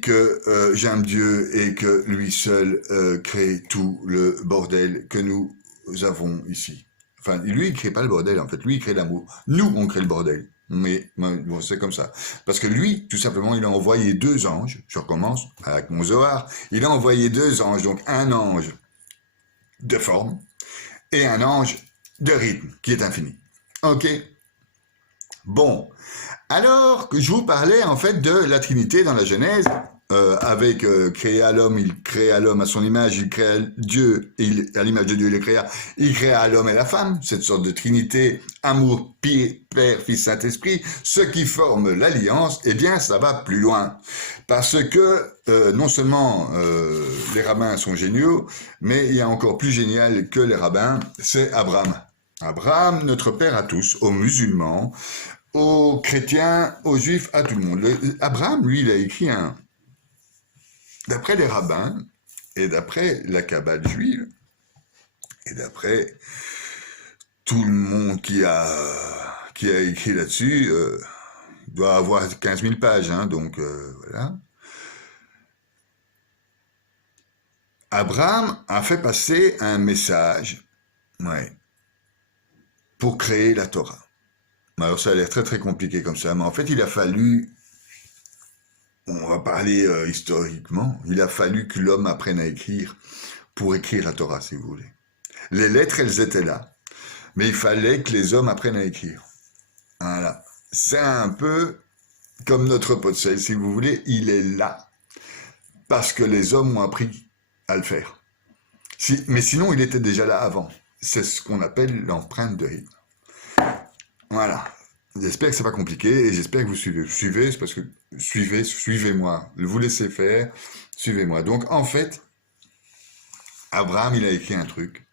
que j'aime Dieu et que lui seul crée tout le bordel que nous avons ici. Enfin, lui, il crée pas le bordel, en fait. Lui, il crée l'amour. Nous, on crée le bordel. Mais bon, c'est comme ça. Parce que lui, tout simplement, il a envoyé 2 anges. Je recommence avec mon Zohar. Il a envoyé 2 anges. Donc, un ange de forme et un ange de rythme qui est infini. Ok? Bon, alors que je vous parlais en fait de la Trinité dans la Genèse, avec créa l'homme, il créa l'homme à son image, il créa Dieu, à l'image de Dieu il créa l'homme et la femme, cette sorte de Trinité, amour, Père, Fils, Saint-Esprit, ce qui forme l'alliance, eh bien ça va plus loin. Parce que non seulement les rabbins sont géniaux, mais il y a encore plus génial que les rabbins, c'est Abraham. Abraham, notre père à tous, aux musulmans, aux chrétiens, aux juifs, à tout le monde. Abraham, lui, il a écrit d'après les rabbins, et d'après la Kabbale juive, et d'après tout le monde qui a écrit là-dessus, doit avoir 15 000 pages, hein, donc voilà. Abraham a fait passer un message, ouais, pour créer la Torah. Alors ça a l'air très très compliqué comme ça, mais en fait il a fallu, on va parler historiquement, il a fallu que l'homme apprenne à écrire pour écrire la Torah, si vous voulez. Les lettres, elles étaient là, mais il fallait que les hommes apprennent à écrire. Voilà. C'est un peu comme notre pot de sel, si vous voulez, il est là, parce que les hommes ont appris à le faire. Mais sinon, il était déjà là avant. C'est ce qu'on appelle l'empreinte de rythme. Voilà. J'espère que c'est pas compliqué et j'espère que vous suivez. Suivez, c'est parce que suivez-moi. Vous laissez faire, suivez-moi. Donc, en fait, Abraham, il a écrit un truc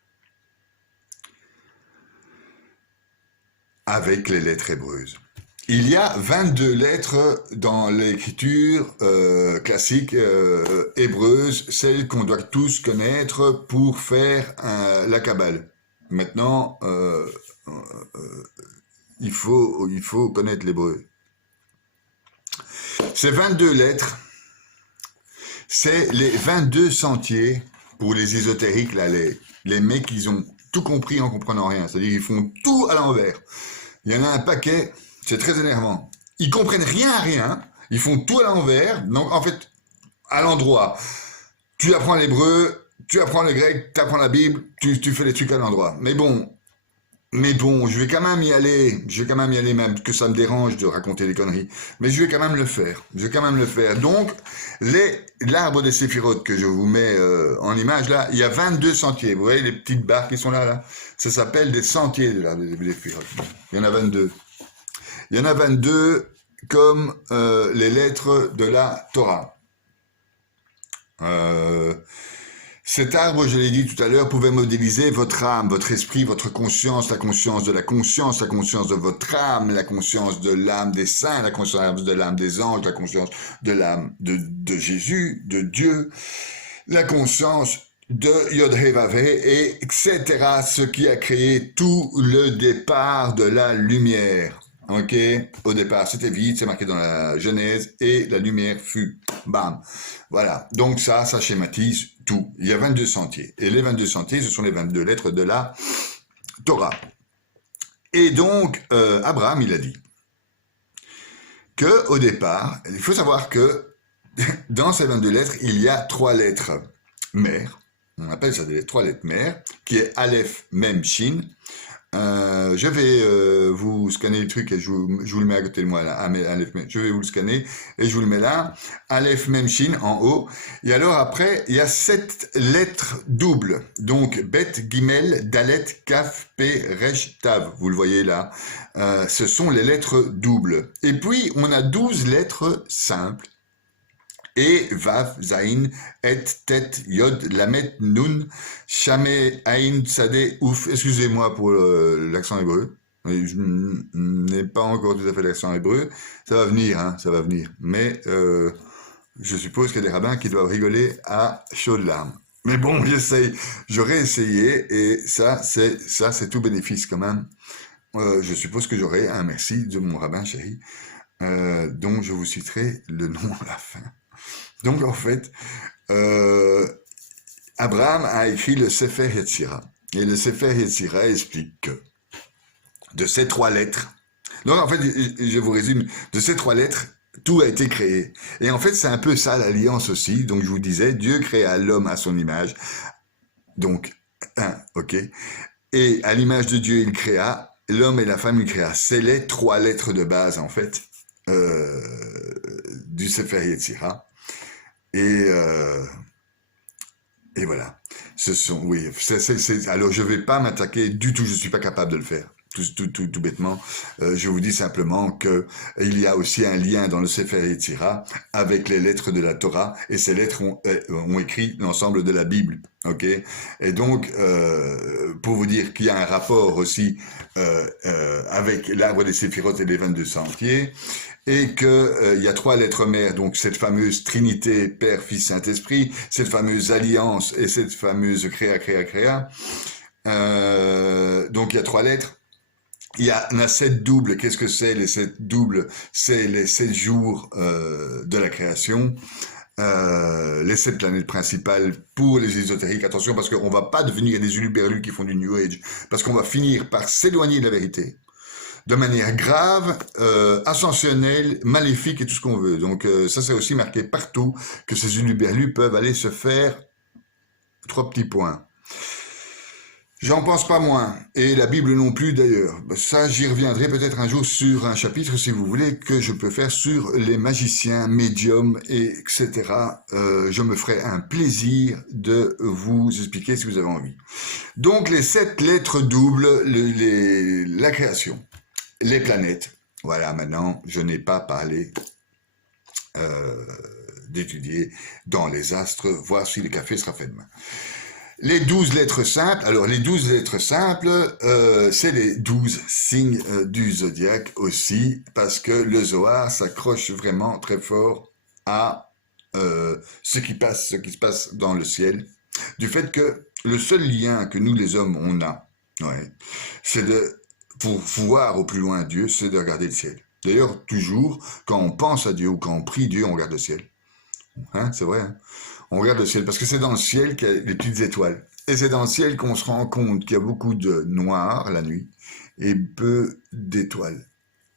avec les lettres hébreuses. Il y a 22 lettres dans l'écriture classique hébreuse, celles qu'on doit tous connaître pour faire la Kabbale. Maintenant, il faut connaître l'hébreu. Ces 22 lettres, c'est les 22 sentiers pour les ésotériques, là, les mecs, ils ont tout compris en comprenant rien. C'est-à-dire qu'ils font tout à l'envers. Il y en a un paquet, c'est très énervant. Ils comprennent rien à rien, ils font tout à l'envers, donc en fait, à l'endroit. Tu apprends l'hébreu, tu apprends le grec, tu apprends la Bible, tu fais les trucs à l'endroit. Mais bon, je vais quand même y aller, même que ça me dérange de raconter des conneries, mais je vais quand même le faire, Donc, l'arbre des séphirotes que je vous mets en image là, il y a 22 sentiers, vous voyez les petites barres qui sont là, ça s'appelle des sentiers de l'arbre des séphirotes. Il y en a 22. Il y en a 22 comme les lettres de la Torah. Cet arbre, je l'ai dit tout à l'heure, pouvait modéliser votre âme, votre esprit, votre conscience, la conscience de la conscience, la conscience de votre âme, la conscience de l'âme des saints, la conscience de l'âme des anges, la conscience de l'âme de Jésus, de Dieu, la conscience de Yod-Heh-Vav-Heh, et etc. Ce qui a créé tout le départ de la lumière. Ok, au départ, c'était vide, c'est marqué dans la Genèse, et la lumière fut. Bam. Voilà. Donc ça schématise tout. Il y a 22 sentiers. Et les 22 sentiers, ce sont les 22 lettres de la Torah. Et donc, Abraham, il a dit que au départ, il faut savoir que dans ces 22 lettres, il y a 3 lettres mères. On appelle ça des 3 lettres mères, qui est Aleph, Mem, Shin. Je vais vous scanner le truc et je vous le mets à côté de moi là. Aleph, je vais vous le scanner et je vous le mets là. Aleph, Mem, Shin en haut. Et alors après, il y a 7 lettres doubles. Donc Bet, Gimel, Dalet, Kaf, Pe, Resh, Tav. Vous le voyez là. Ce sont les lettres doubles. Et puis on a 12 lettres simples. Et Vav, Zain, Et, Tet, Yod, Lamet, Nun, Shamé, Ain, Sadé, Ouf. Excusez-moi pour l'accent hébreu. Je n'ai pas encore tout à fait l'accent hébreu. Ça va venir, hein, ça va venir. Mais je suppose qu'il y a des rabbins qui doivent rigoler à chaudes larmes. Mais bon, j'essaye. J'aurais essayé et ça, c'est tout bénéfice quand même. Je suppose que j'aurai un merci de mon rabbin chéri, dont je vous citerai le nom à la fin. Donc en fait, Abraham a écrit le Sefer Yetzirah. Et le Sefer Yetzirah explique que de ces 3 lettres, donc en fait, je vous résume, de ces 3 lettres, tout a été créé. Et en fait, c'est un peu ça l'alliance aussi. Donc je vous disais, Dieu créa l'homme à son image. Donc, ok. et à l'image de Dieu, il créa, l'homme et la femme, il créa. C'est les 3 lettres de base, en fait, du Sefer Yetzira. Et voilà. Ce sont, oui, alors je vais pas m'attaquer du tout, je suis pas capable de le faire. Tout bêtement, je vous dis simplement que il y a aussi un lien dans le Sefer Yetzira avec les lettres de la Torah, et ces lettres ont écrit l'ensemble de la Bible, ok. Et donc, pour vous dire qu'il y a un rapport aussi avec l'arbre des séphirotes et les 22 sentiers, et que il y a 3 lettres mères, donc cette fameuse Trinité, Père, Fils, Saint-Esprit, cette fameuse alliance et cette fameuse créa. Donc il y a 3 lettres. Il y en a 7 doubles. Qu'est-ce que c'est les 7 doubles? C'est les 7 jours de la création. Les 7 planètes principales pour les ésotériques. Attention, parce qu'on va pas devenir des uluberlus qui font du New Age, parce qu'on va finir par s'éloigner de la vérité de manière grave, ascensionnelle, maléfique et tout ce qu'on veut. Donc ça, c'est aussi marqué partout que ces uluberlus peuvent aller se faire 3 petits points. J'en pense pas moins, et la Bible non plus d'ailleurs. Ça, j'y reviendrai peut-être un jour sur un chapitre, si vous voulez, que je peux faire sur les magiciens, médiums, etc. Je me ferai un plaisir de vous expliquer si vous avez envie. Donc les 7 lettres doubles, la création. Les planètes. Voilà, maintenant, je n'ai pas parlé d'étudier dans les astres, voir si le café sera fait demain. Les 12 lettres simples, alors les 12 lettres simples, c'est les 12 signes du zodiaque aussi, parce que le Zohar s'accroche vraiment très fort à ce qui se passe dans le ciel, du fait que le seul lien que nous les hommes on a, ouais, c'est pour voir au plus loin Dieu, c'est de regarder le ciel. D'ailleurs, toujours, quand on pense à Dieu ou quand on prie Dieu, on regarde le ciel. Hein, c'est vrai, hein? On regarde le ciel, parce que c'est dans le ciel qu'il y a les petites étoiles. Et c'est dans le ciel qu'on se rend compte qu'il y a beaucoup de noir la nuit et peu d'étoiles.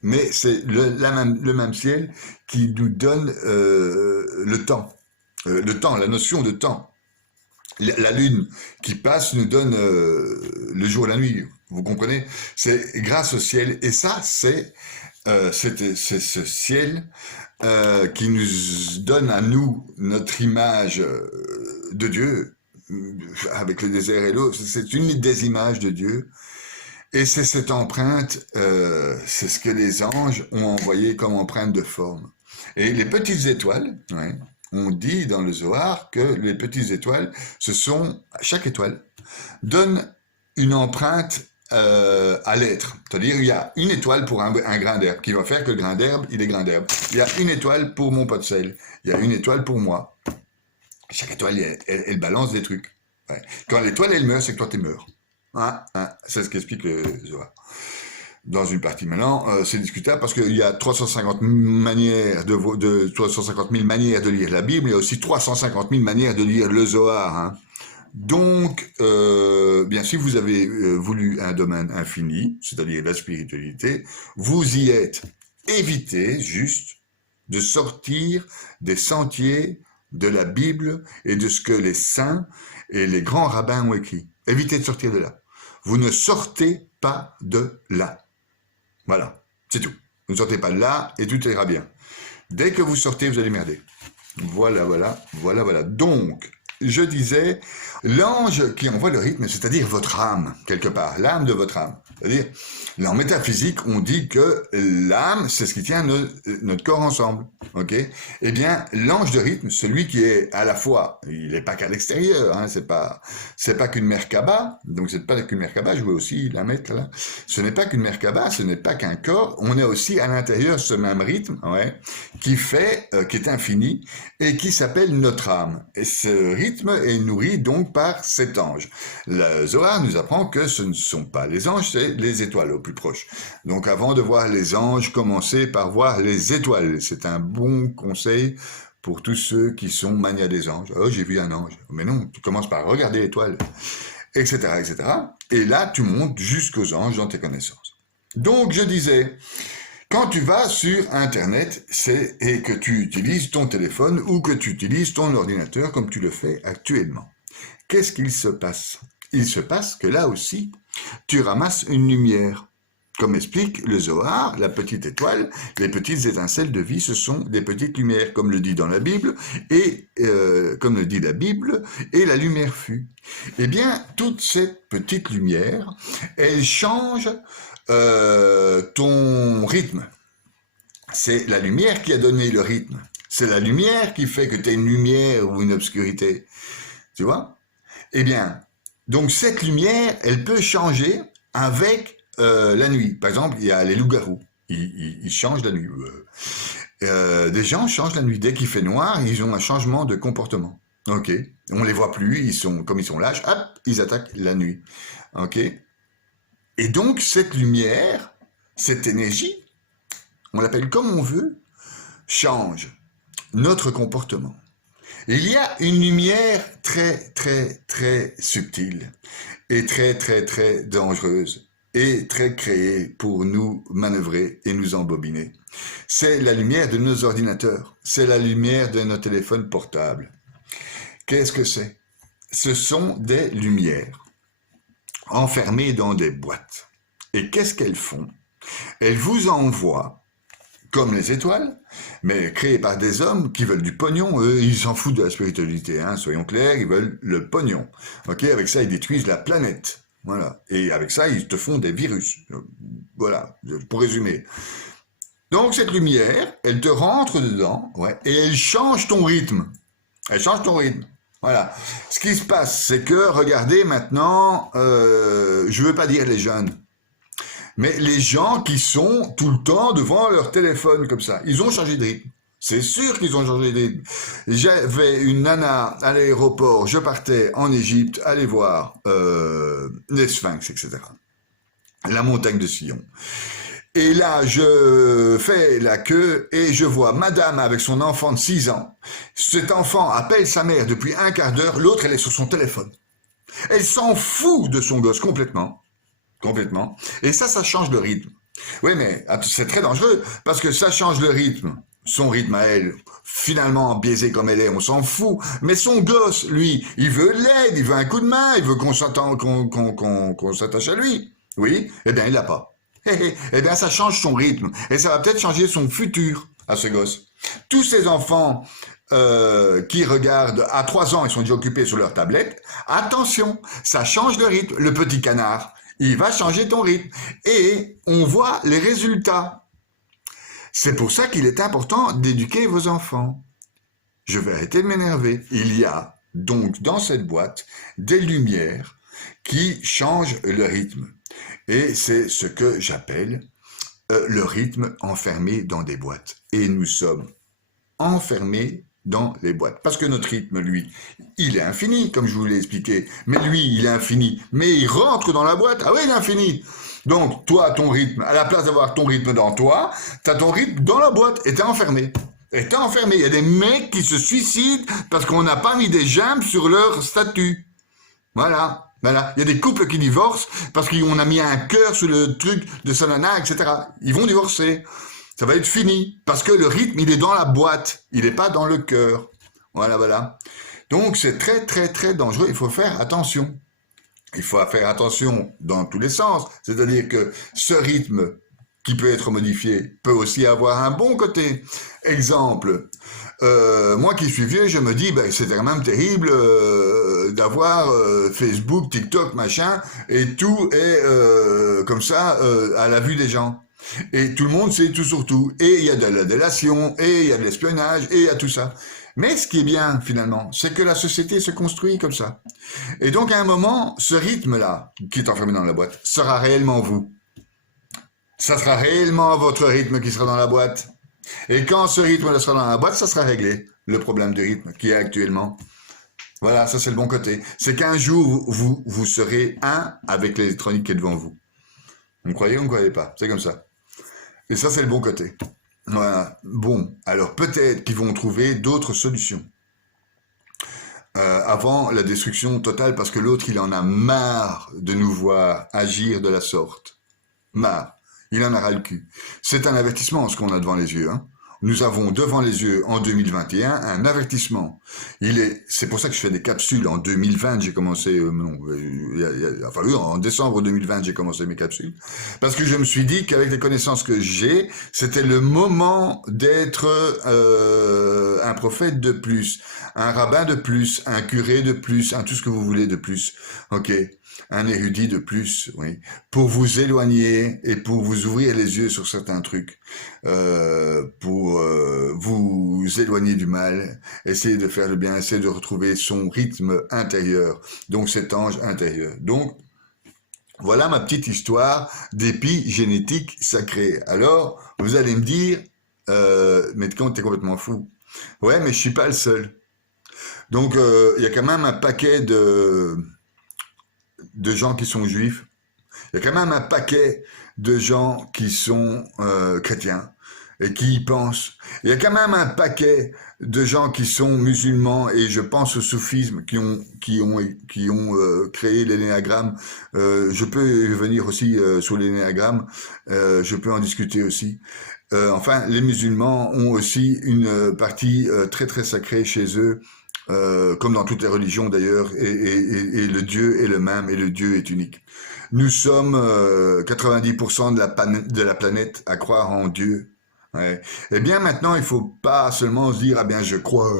Mais c'est le même ciel qui nous donne le temps, la notion de temps. La lune qui passe nous donne le jour et la nuit, vous comprenez? C'est grâce au ciel, et ça, c'est ce ciel qui nous donne à nous notre image de Dieu, avec le désert et l'eau. C'est une des images de Dieu, et c'est cette empreinte, c'est ce que les anges ont envoyé comme empreinte de forme. Et les petites étoiles, ouais, on dit dans le Zohar que les petites étoiles, chaque étoile donne une empreinte à l'être. C'est-à-dire, il y a une étoile pour un grain d'herbe, qui va faire que le grain d'herbe, il est grain d'herbe. Il y a une étoile pour mon pot de sel. Il y a une étoile pour moi. Chaque étoile, elle balance des trucs. Ouais. Quand l'étoile, elle meurt, c'est que toi, tu meurs. C'est ce qu'explique le Zohar. Dans une partie maintenant, c'est discutable parce qu'il y a 350 manières 350 000 manières de lire la Bible, il y a aussi 350 000 manières de lire le Zohar. Hein. Donc, bien si vous avez voulu un domaine infini, c'est-à-dire la spiritualité, vous y êtes. Évitez juste de sortir des sentiers de la Bible et de ce que les saints et les grands rabbins ont écrit. Évitez de sortir de là. Vous ne sortez pas de là. Voilà, c'est tout. Vous ne sortez pas de là et tout ira bien. Dès que vous sortez, vous allez merder. Voilà. Donc, je disais, l'ange qui envoie le rythme, c'est-à-dire votre âme, quelque part, l'âme de votre âme. C'est-à-dire, en métaphysique, on dit que l'âme, c'est ce qui tient notre corps ensemble. Ok? Eh bien, l'ange de rythme, celui qui est à la fois, il n'est pas qu'à l'extérieur, hein, c'est pas qu'une Merkaba, donc c'est pas qu'une Merkaba, je veux aussi la mettre là. Ce n'est pas qu'une Merkaba, ce n'est pas qu'un corps, on est aussi à l'intérieur ce même rythme, ouais, qui est infini et qui s'appelle notre âme. Et ce rythme est nourri donc par cet ange. Le Zohar nous apprend que ce ne sont pas les anges, c'est les étoiles au plus proche. Donc avant de voir les anges, commencez par voir les étoiles. C'est un bon conseil pour tous ceux qui sont manias des anges. Oh, j'ai vu un ange. Mais non, tu commences par regarder l'étoile, etc., etc. Et là, tu montes jusqu'aux anges dans tes connaissances. Donc, je disais, quand tu vas sur Internet et que tu utilises ton téléphone ou que tu utilises ton ordinateur comme tu le fais actuellement, qu'est-ce qu'il se passe? Il se passe que là aussi, tu ramasses une lumière. Comme explique le Zohar, la petite étoile, les petites étincelles de vie, ce sont des petites lumières, comme le dit dans la Bible, et comme le dit la Bible, et la lumière fut. Eh bien, toute cette petite lumière, elle change ton rythme. C'est la lumière qui a donné le rythme. C'est la lumière qui fait que tu as une lumière ou une obscurité. Tu vois? Eh bien, donc cette lumière, elle peut changer avec la nuit. Par exemple, il y a les loups-garous. Ils changent la nuit. Des gens changent la nuit. Dès qu'il fait noir, ils ont un changement de comportement. Ok. On les voit plus. Comme ils sont lâches, hop, ils attaquent la nuit. Ok. Et donc, cette lumière, cette énergie, on l'appelle comme on veut, change notre comportement. Il y a une lumière très, très, très subtile et très, très, très dangereuse et très créée pour nous manœuvrer et nous embobiner. C'est la lumière de nos ordinateurs. C'est la lumière de nos téléphones portables. Qu'est-ce que c'est? Ce sont des lumières enfermées dans des boîtes. Et qu'est-ce qu'elles font? Elles vous envoient, comme les étoiles, mais créées par des hommes qui veulent du pognon. Eux, ils s'en foutent de la spiritualité, hein, soyons clairs, ils veulent le pognon. Ok, avec ça, ils détruisent la planète. Voilà. Et avec ça, ils te font des virus. Voilà, pour résumer. Donc, cette lumière, elle te rentre dedans, ouais, et elle change ton rythme. Elle change ton rythme. Voilà. Ce qui se passe, c'est que, regardez maintenant, je veux pas dire les jeunes, mais les gens qui sont tout le temps devant leur téléphone comme ça, ils ont changé de rythme. C'est sûr qu'ils ont changé de rythme. J'avais une nana à l'aéroport, je partais en Égypte, aller voir les Sphinx, etc. La montagne de Sion. Et là, je fais la queue et je vois madame avec son enfant de 6 ans. Cet enfant appelle sa mère depuis un quart d'heure, l'autre, elle est sur son téléphone. Elle s'en fout de son gosse complètement. Complètement. Et ça change le rythme. Oui, mais c'est très dangereux, parce que ça change le rythme. Son rythme à elle, finalement biaisé comme elle est, on s'en fout. Mais son gosse, lui, il veut l'aide, il veut un coup de main, il veut qu'on s'attache à lui. Oui, eh bien, il l'a pas. Eh bien, ça change son rythme. Et ça va peut-être changer son futur à ce gosse. Tous ces enfants qui regardent à 3 ans, ils sont déjà occupés sur leur tablette. Attention, ça change le rythme. Le petit canard, il va changer ton rythme. Et on voit les résultats. C'est pour ça qu'il est important d'éduquer vos enfants. Je vais arrêter de m'énerver. Il y a donc dans cette boîte des lumières qui changent le rythme. Et c'est ce que j'appelle le rythme enfermé dans des boîtes. Et nous sommes enfermés dans les boîtes. Parce que notre rythme, lui, il est infini, comme je vous l'ai expliqué. Mais lui, il est infini. Mais il rentre dans la boîte. Ah oui, il est infini. Donc, toi, ton rythme, à la place d'avoir ton rythme dans toi, tu as ton rythme dans la boîte et t'es enfermé. Et t'es enfermé. Il y a des mecs qui se suicident parce qu'on n'a pas mis des jambes sur leur statut. Voilà. Voilà. Il y a des couples qui divorcent parce qu'on a mis un cœur sur le truc de sa nana, etc. Ils vont divorcer. Ça va être fini. Parce que le rythme, il est dans la boîte. Il n'est pas dans le cœur. Voilà, voilà. Donc, c'est très, très, très dangereux. Il faut faire attention. Il faut faire attention dans tous les sens. C'est-à-dire que ce rythme qui peut être modifié peut aussi avoir un bon côté. Exemple, moi qui suis vieux, je me dis, ben, c'est quand même terrible d'avoir Facebook, TikTok, machin, et tout est comme ça à la vue des gens. Et tout le monde sait tout sur tout. Et il y a de la délation, et il y a de l'espionnage, et il y a tout ça. Mais ce qui est bien, finalement, c'est que la société se construit comme ça. Et donc, à un moment, ce rythme-là, qui est enfermé dans la boîte, sera réellement vous. Ça sera réellement votre rythme qui sera dans la boîte. Et quand ce rythme sera dans la boîte, ça sera réglé, le problème de rythme qui est actuellement. Voilà, ça c'est le bon côté. C'est qu'un jour, vous serez un avec l'électronique qui est devant vous. Vous me croyez ou vous ne me croyez pas? C'est comme ça. Et ça, c'est le bon côté. Voilà. Bon, alors peut-être qu'ils vont trouver d'autres solutions. Avant la destruction totale, parce que l'autre, il en a marre de nous voir agir de la sorte. Marre. Il en a ras le cul. C'est un avertissement, ce qu'on a devant les yeux. Hein. nous avons devant les yeux en 2021 un avertissement. C'est pour ça que je fais des capsules. En 2020, j'ai commencé, enfin oui, en décembre 2020, j'ai commencé mes capsules. Parce que je me suis dit qu'avec les connaissances que j'ai, c'était le moment d'être un prophète de plus, un rabbin de plus, un curé de plus, un tout ce que vous voulez de plus. Ok, un érudit de plus, oui, pour vous éloigner et pour vous ouvrir les yeux sur certains trucs, pour vous éloigner du mal, essayer de faire le bien, essayer de retrouver son rythme intérieur, donc cet ange intérieur. Donc, voilà ma petite histoire d'épigénétique sacrée. Alors, vous allez me dire, mais t'es complètement fou. Ouais, mais je suis pas le seul. Donc, il y a quand même un paquet de gens qui sont juifs. Il y a quand même un paquet de gens qui sont chrétiens et qui y pensent. Il y a quand même un paquet de gens qui sont musulmans, et je pense au soufisme, qui ont créé l'énéagramme. Je peux venir aussi sur l'énéagramme, je peux en discuter aussi. Enfin, les musulmans ont aussi une partie très très sacrée chez eux, comme dans toutes les religions d'ailleurs, et le Dieu est le même, et le Dieu est unique. Nous sommes 90% de la planète à croire en Dieu. Ouais. Eh bien maintenant, il faut pas seulement se dire, ah bien je crois,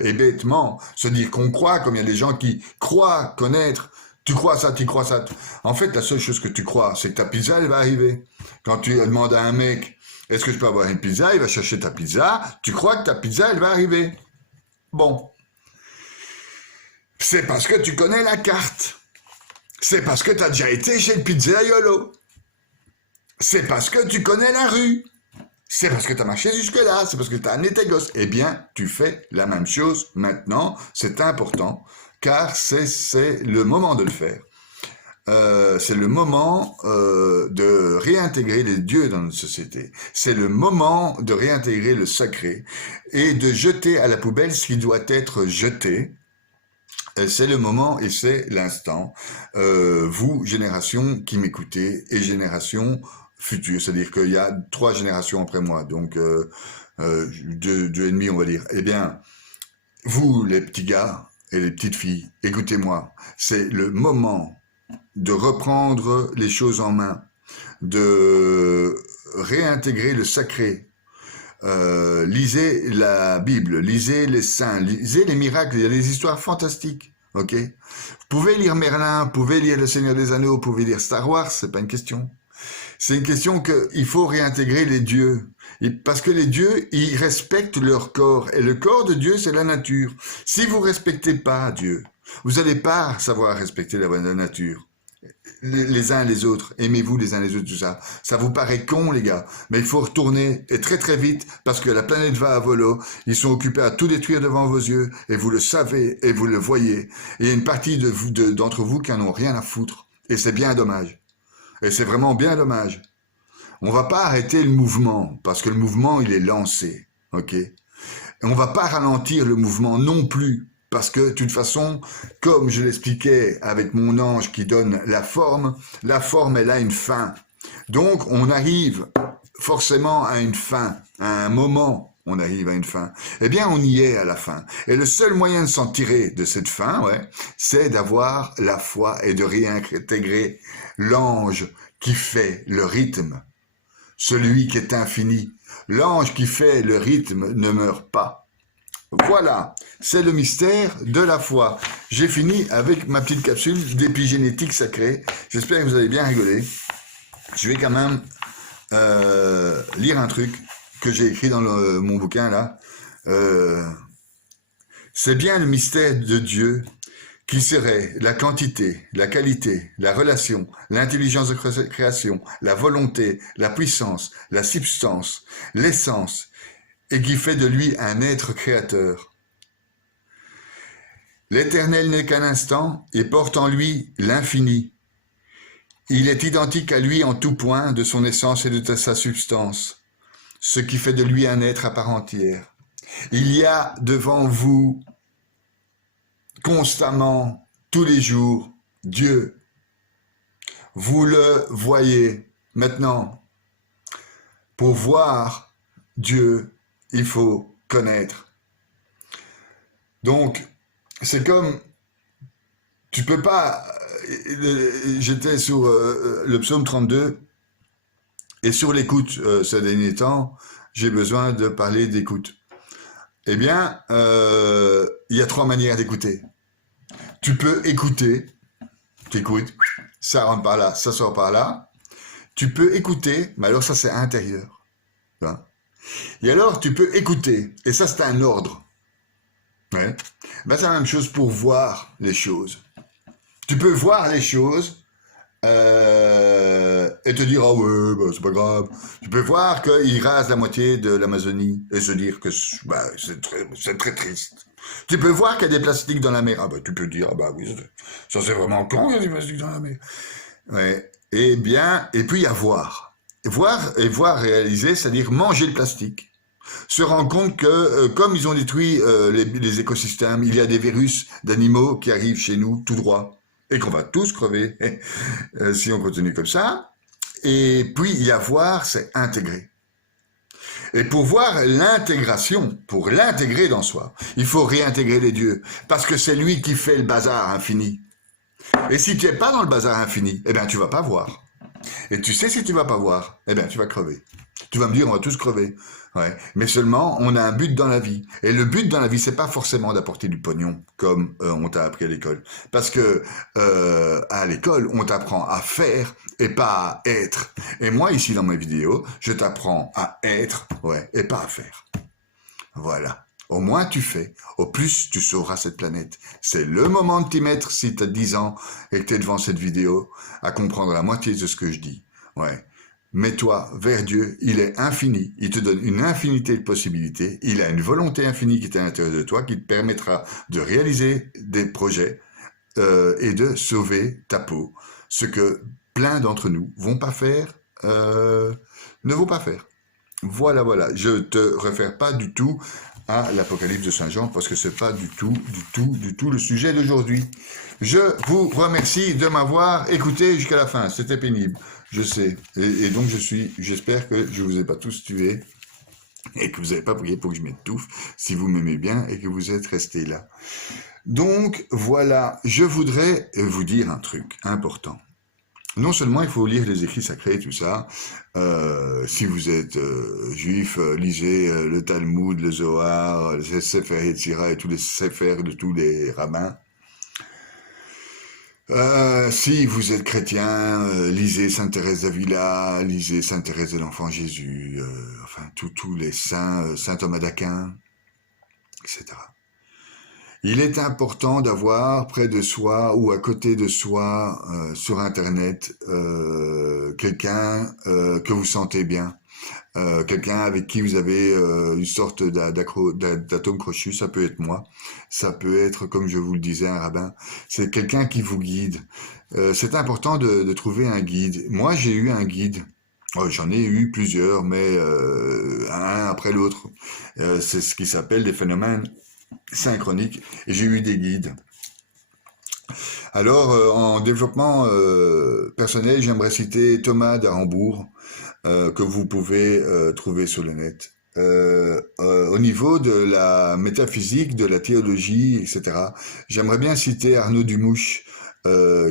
et bêtement, se dire qu'on croit, comme il y a des gens qui croient connaître, tu crois ça, tu crois ça. En fait, la seule chose que tu crois, c'est que ta pizza, elle va arriver. Quand tu demandes à un mec, est-ce que je peux avoir une pizza, il va chercher ta pizza, tu crois que ta pizza, elle va arriver. Bon. C'est parce que tu connais la carte. C'est parce que tu as déjà été chez le pizzaiolo. C'est parce que tu connais la rue. C'est parce que tu as marché jusque-là. C'est parce que tu as amené tes gosses. Eh bien, tu fais la même chose maintenant. C'est important, car c'est le moment de le faire. C'est le moment de réintégrer les dieux dans notre société. C'est le moment de réintégrer le sacré et de jeter à la poubelle ce qui doit être jeté. C'est le moment et c'est l'instant. Vous, génération qui m'écoutez, et génération future, c'est-à-dire qu'il y a 3 générations après moi, donc 2,5 on va dire. Eh bien, vous, les petits gars et les petites filles, écoutez-moi, c'est le moment de reprendre les choses en main, de réintégrer le sacré. Lisez la Bible, lisez les saints, lisez les miracles, il y a des histoires fantastiques, ok? Vous pouvez lire Merlin, vous pouvez lire Le Seigneur des Anneaux, vous pouvez lire Star Wars, c'est pas une question. C'est une question qu'il faut réintégrer les dieux. Parce que les dieux, ils respectent leur corps. Et le corps de Dieu, c'est la nature. Si vous respectez pas Dieu, vous n'allez pas savoir respecter la nature. Les uns les autres, aimez-vous les uns les autres, tout ça. Ça vous paraît con, les gars, mais il faut retourner, et très très vite, parce que la planète va à volo, ils sont occupés à tout détruire devant vos yeux, et vous le savez, et vous le voyez. Et il y a une partie d'entre vous qui n'en ont rien à foutre, et c'est bien dommage. Et c'est vraiment bien dommage. On va pas arrêter le mouvement, parce que le mouvement, il est lancé, ok? Et on va pas ralentir le mouvement non plus, parce que, de toute façon, comme je l'expliquais avec mon ange qui donne la forme, elle a une fin. Donc, on arrive forcément à une fin, à un moment, on arrive à une fin. Eh bien, on y est à la fin. Et le seul moyen de s'en tirer de cette fin, c'est d'avoir la foi et de réintégrer l'ange qui fait le rythme, celui qui est infini. L'ange qui fait le rythme ne meurt pas. Voilà, c'est le mystère de la foi. J'ai fini avec ma petite capsule d'épigénétique sacrée. J'espère que vous avez bien rigolé. Je vais quand même lire un truc que j'ai écrit dans mon bouquin là. C'est bien le mystère de Dieu qui serait la quantité, la qualité, la relation, l'intelligence de création, la volonté, la puissance, la substance, l'essence, et qui fait de lui un être créateur. L'Éternel n'est qu'un instant et porte en lui l'infini. Il est identique à lui en tout point de son essence et de sa substance, ce qui fait de lui un être à part entière. Il y a devant vous, constamment, tous les jours, Dieu. Vous le voyez maintenant. Pour voir Dieu, il faut connaître. Donc, c'est comme, tu peux pas, j'étais sur le psaume 32, et sur l'écoute ces derniers temps, j'ai besoin de parler d'écoute. Eh bien, il y a 3 manières d'écouter. Tu peux écouter, tu écoutes, ça rentre par là, ça sort par là. Tu peux écouter, mais alors ça c'est intérieur. Hein. Et alors tu peux écouter, et ça c'est un ordre. Ouais. Ben, c'est la même chose pour voir les choses. Tu peux voir les choses et te dire, ah ouais, bah, c'est pas grave. Tu peux voir qu'il rase la moitié de l'Amazonie et se dire que bah, c'est très triste. Tu peux voir qu'il y a des plastiques dans la mer. Ah bah tu peux dire, ah bah oui, ça c'est vraiment con, il y a des plastiques dans la mer. Ouais. Eh bien, et puis il y a voir. Voir et voir réaliser, c'est-à-dire manger le plastique. Se rendre compte que, comme ils ont détruit les écosystèmes, il y a des virus d'animaux qui arrivent chez nous tout droit et qu'on va tous crever si on continue comme ça. Et puis, y avoir, c'est intégrer. Et pour voir l'intégration, pour l'intégrer dans soi, il faut réintégrer les dieux, parce que c'est lui qui fait le bazar infini. Et si tu n'es pas dans le bazar infini, eh bien, tu vas pas voir. Et tu sais, si tu vas pas voir, eh bien, tu vas crever. Tu vas me dire, on va tous crever. Ouais. Mais seulement, on a un but dans la vie. Et le but dans la vie, c'est pas forcément d'apporter du pognon, comme on t'a appris à l'école. Parce que à l'école, on t'apprend à faire et pas à être. Et moi, ici, dans mes vidéos, je t'apprends à être, ouais, et pas à faire. Voilà. Au moins tu fais, au plus tu sauras cette planète. C'est le moment de t'y mettre si tu as 10 ans et que tu es devant cette vidéo, à comprendre la moitié de ce que je dis. Ouais. Mets-toi vers Dieu, il est infini, il te donne une infinité de possibilités, il a une volonté infinie qui est à l'intérieur de toi, qui te permettra de réaliser des projets et de sauver ta peau. Ce que plein d'entre nous vont pas faire, ne vont pas faire. Voilà, voilà. Je te réfère pas du tout à l'Apocalypse de Saint Jean parce que c'est pas du tout le sujet d'aujourd'hui. Je vous remercie de m'avoir écouté jusqu'à la fin. C'était pénible, je sais. Et donc j'espère que je vous ai pas tous tués et que vous n'avez pas prié pour que je m'étouffe si vous m'aimez bien et que vous êtes restés là. Donc voilà, je voudrais vous dire un truc important. Non seulement il faut lire les écrits sacrés, tout ça, si vous êtes juif, lisez le Talmud, le Zohar, le Sefer Yetzira et tous les Sefer de tous les rabbins. Si vous êtes chrétien, lisez Sainte Thérèse d'Avila, lisez Sainte Thérèse de l'Enfant Jésus, enfin tous les saints, Saint Thomas d'Aquin, etc. Il est important d'avoir près de soi ou à côté de soi sur Internet quelqu'un que vous sentez bien, quelqu'un avec qui vous avez une sorte d'atome crochu, ça peut être moi, ça peut être, comme je vous le disais, un rabbin, c'est quelqu'un qui vous guide. C'est important de trouver un guide. Moi, j'ai eu un guide. J'en ai eu plusieurs, mais un après l'autre. C'est ce qui s'appelle des phénomènes synchronique et j'ai eu des guides. Alors, en développement personnel, j'aimerais citer Thomas d'Arambourg, que vous pouvez trouver sur le net. Au niveau de la métaphysique, de la théologie, etc., j'aimerais bien citer Arnaud Dumouche,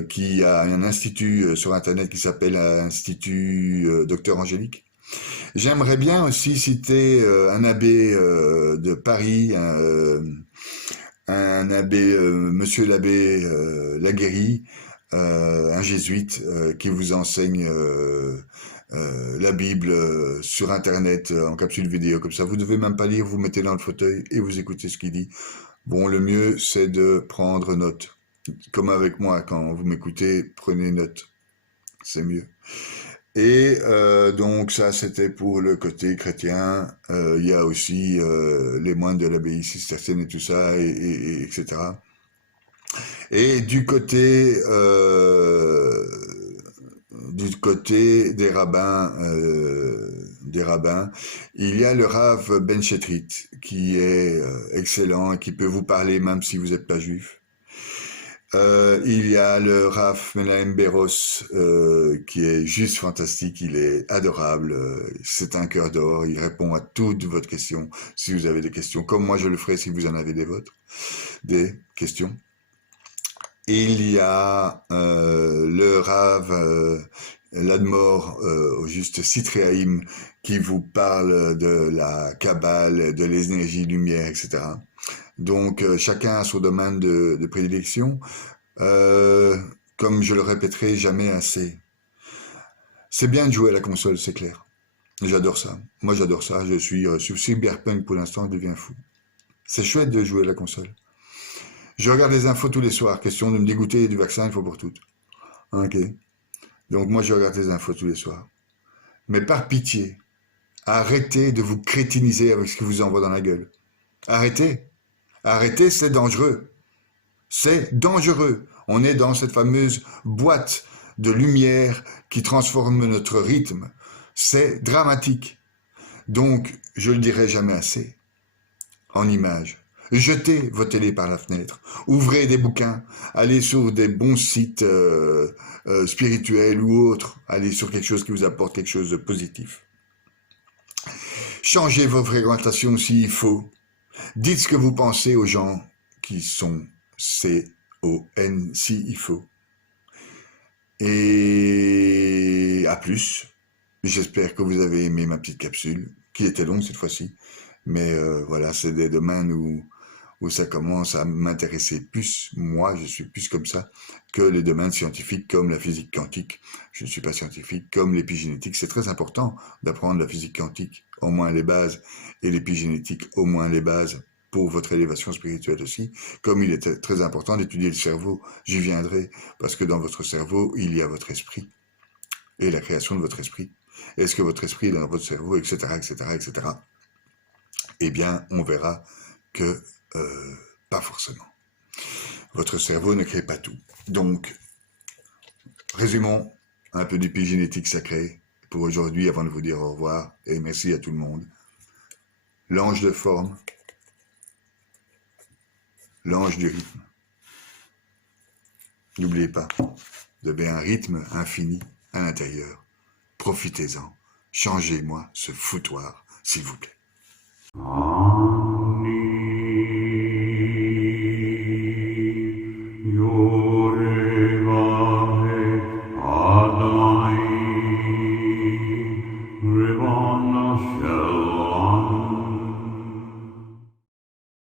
qui a un institut sur Internet qui s'appelle Institut Docteur Angélique. J'aimerais bien aussi citer un abbé de Paris, un abbé, monsieur l'abbé Laguérie, un jésuite qui vous enseigne la Bible sur Internet en capsule vidéo comme ça. Vous devez même pas lire, vous mettez dans le fauteuil et vous écoutez ce qu'il dit. Bon, le mieux c'est de prendre note. Comme avec moi, quand vous m'écoutez, prenez note. C'est mieux. Et donc ça, c'était pour le côté chrétien. Il y a aussi les moines de l'abbaye cistercienne et tout ça, etc. Et du côté des rabbins, il y a le Rav Ben Chetrit qui est excellent et qui peut vous parler même si vous n'êtes pas juif. Il y a le Rav Menahem Beros qui est juste fantastique, il est adorable, c'est un cœur d'or, il répond à toutes vos questions si vous avez des questions, comme moi je le ferai si vous en avez des questions. Il y a le Rav l'Admor au juste Citréaïm qui vous parle de la Kabbale, de l'énergie lumière, etc. Donc chacun a son domaine de prédilection. Comme je le répéterai jamais assez, c'est bien de jouer à la console, c'est clair. J'adore ça. Moi j'adore ça. Je suis sur Cyberpunk pour l'instant, je deviens fou. C'est chouette de jouer à la console. Je regarde les infos tous les soirs. Question de me dégoûter du vaccin, il faut pour toutes. Ok. Donc moi je regarde les infos tous les soirs. Mais par pitié, arrêtez de vous crétiniser avec ce qui vous envoie dans la gueule. Arrêtez. Arrêtez, c'est dangereux. C'est dangereux. On est dans cette fameuse boîte de lumière qui transforme notre rythme. C'est dramatique. Donc, je le dirai jamais assez. En images. Jetez vos télés par la fenêtre. Ouvrez des bouquins. Allez sur des bons sites spirituels ou autres. Allez sur quelque chose qui vous apporte quelque chose de positif. Changez vos fréquentations s'il faut. Dites ce que vous pensez aux gens qui sont C-O-N s'il faut. Et à plus. J'espère que vous avez aimé ma petite capsule, qui était longue cette fois-ci. Mais voilà, c'est des domaines où ça commence à m'intéresser plus. Moi, je suis plus comme ça que les domaines scientifiques comme la physique quantique. Je ne suis pas scientifique comme l'épigénétique. C'est très important d'apprendre la physique quantique, au moins les bases, et l'épigénétique, au moins les bases, pour votre élévation spirituelle aussi. Comme il est très important d'étudier le cerveau, j'y viendrai, parce que dans votre cerveau, il y a votre esprit, et la création de votre esprit. Est-ce que votre esprit est dans votre cerveau, etc., etc., etc. Eh bien, on verra que pas forcément. Votre cerveau ne crée pas tout. Donc, résumons un peu d'épigénétique sacrée pour aujourd'hui avant de vous dire au revoir et merci à tout le monde. L'ange de forme, l'ange du rythme. N'oubliez pas, vous avez un rythme infini à l'intérieur. Profitez-en. Changez-moi ce foutoir, s'il vous plaît. Adonai, Ribon Hashem.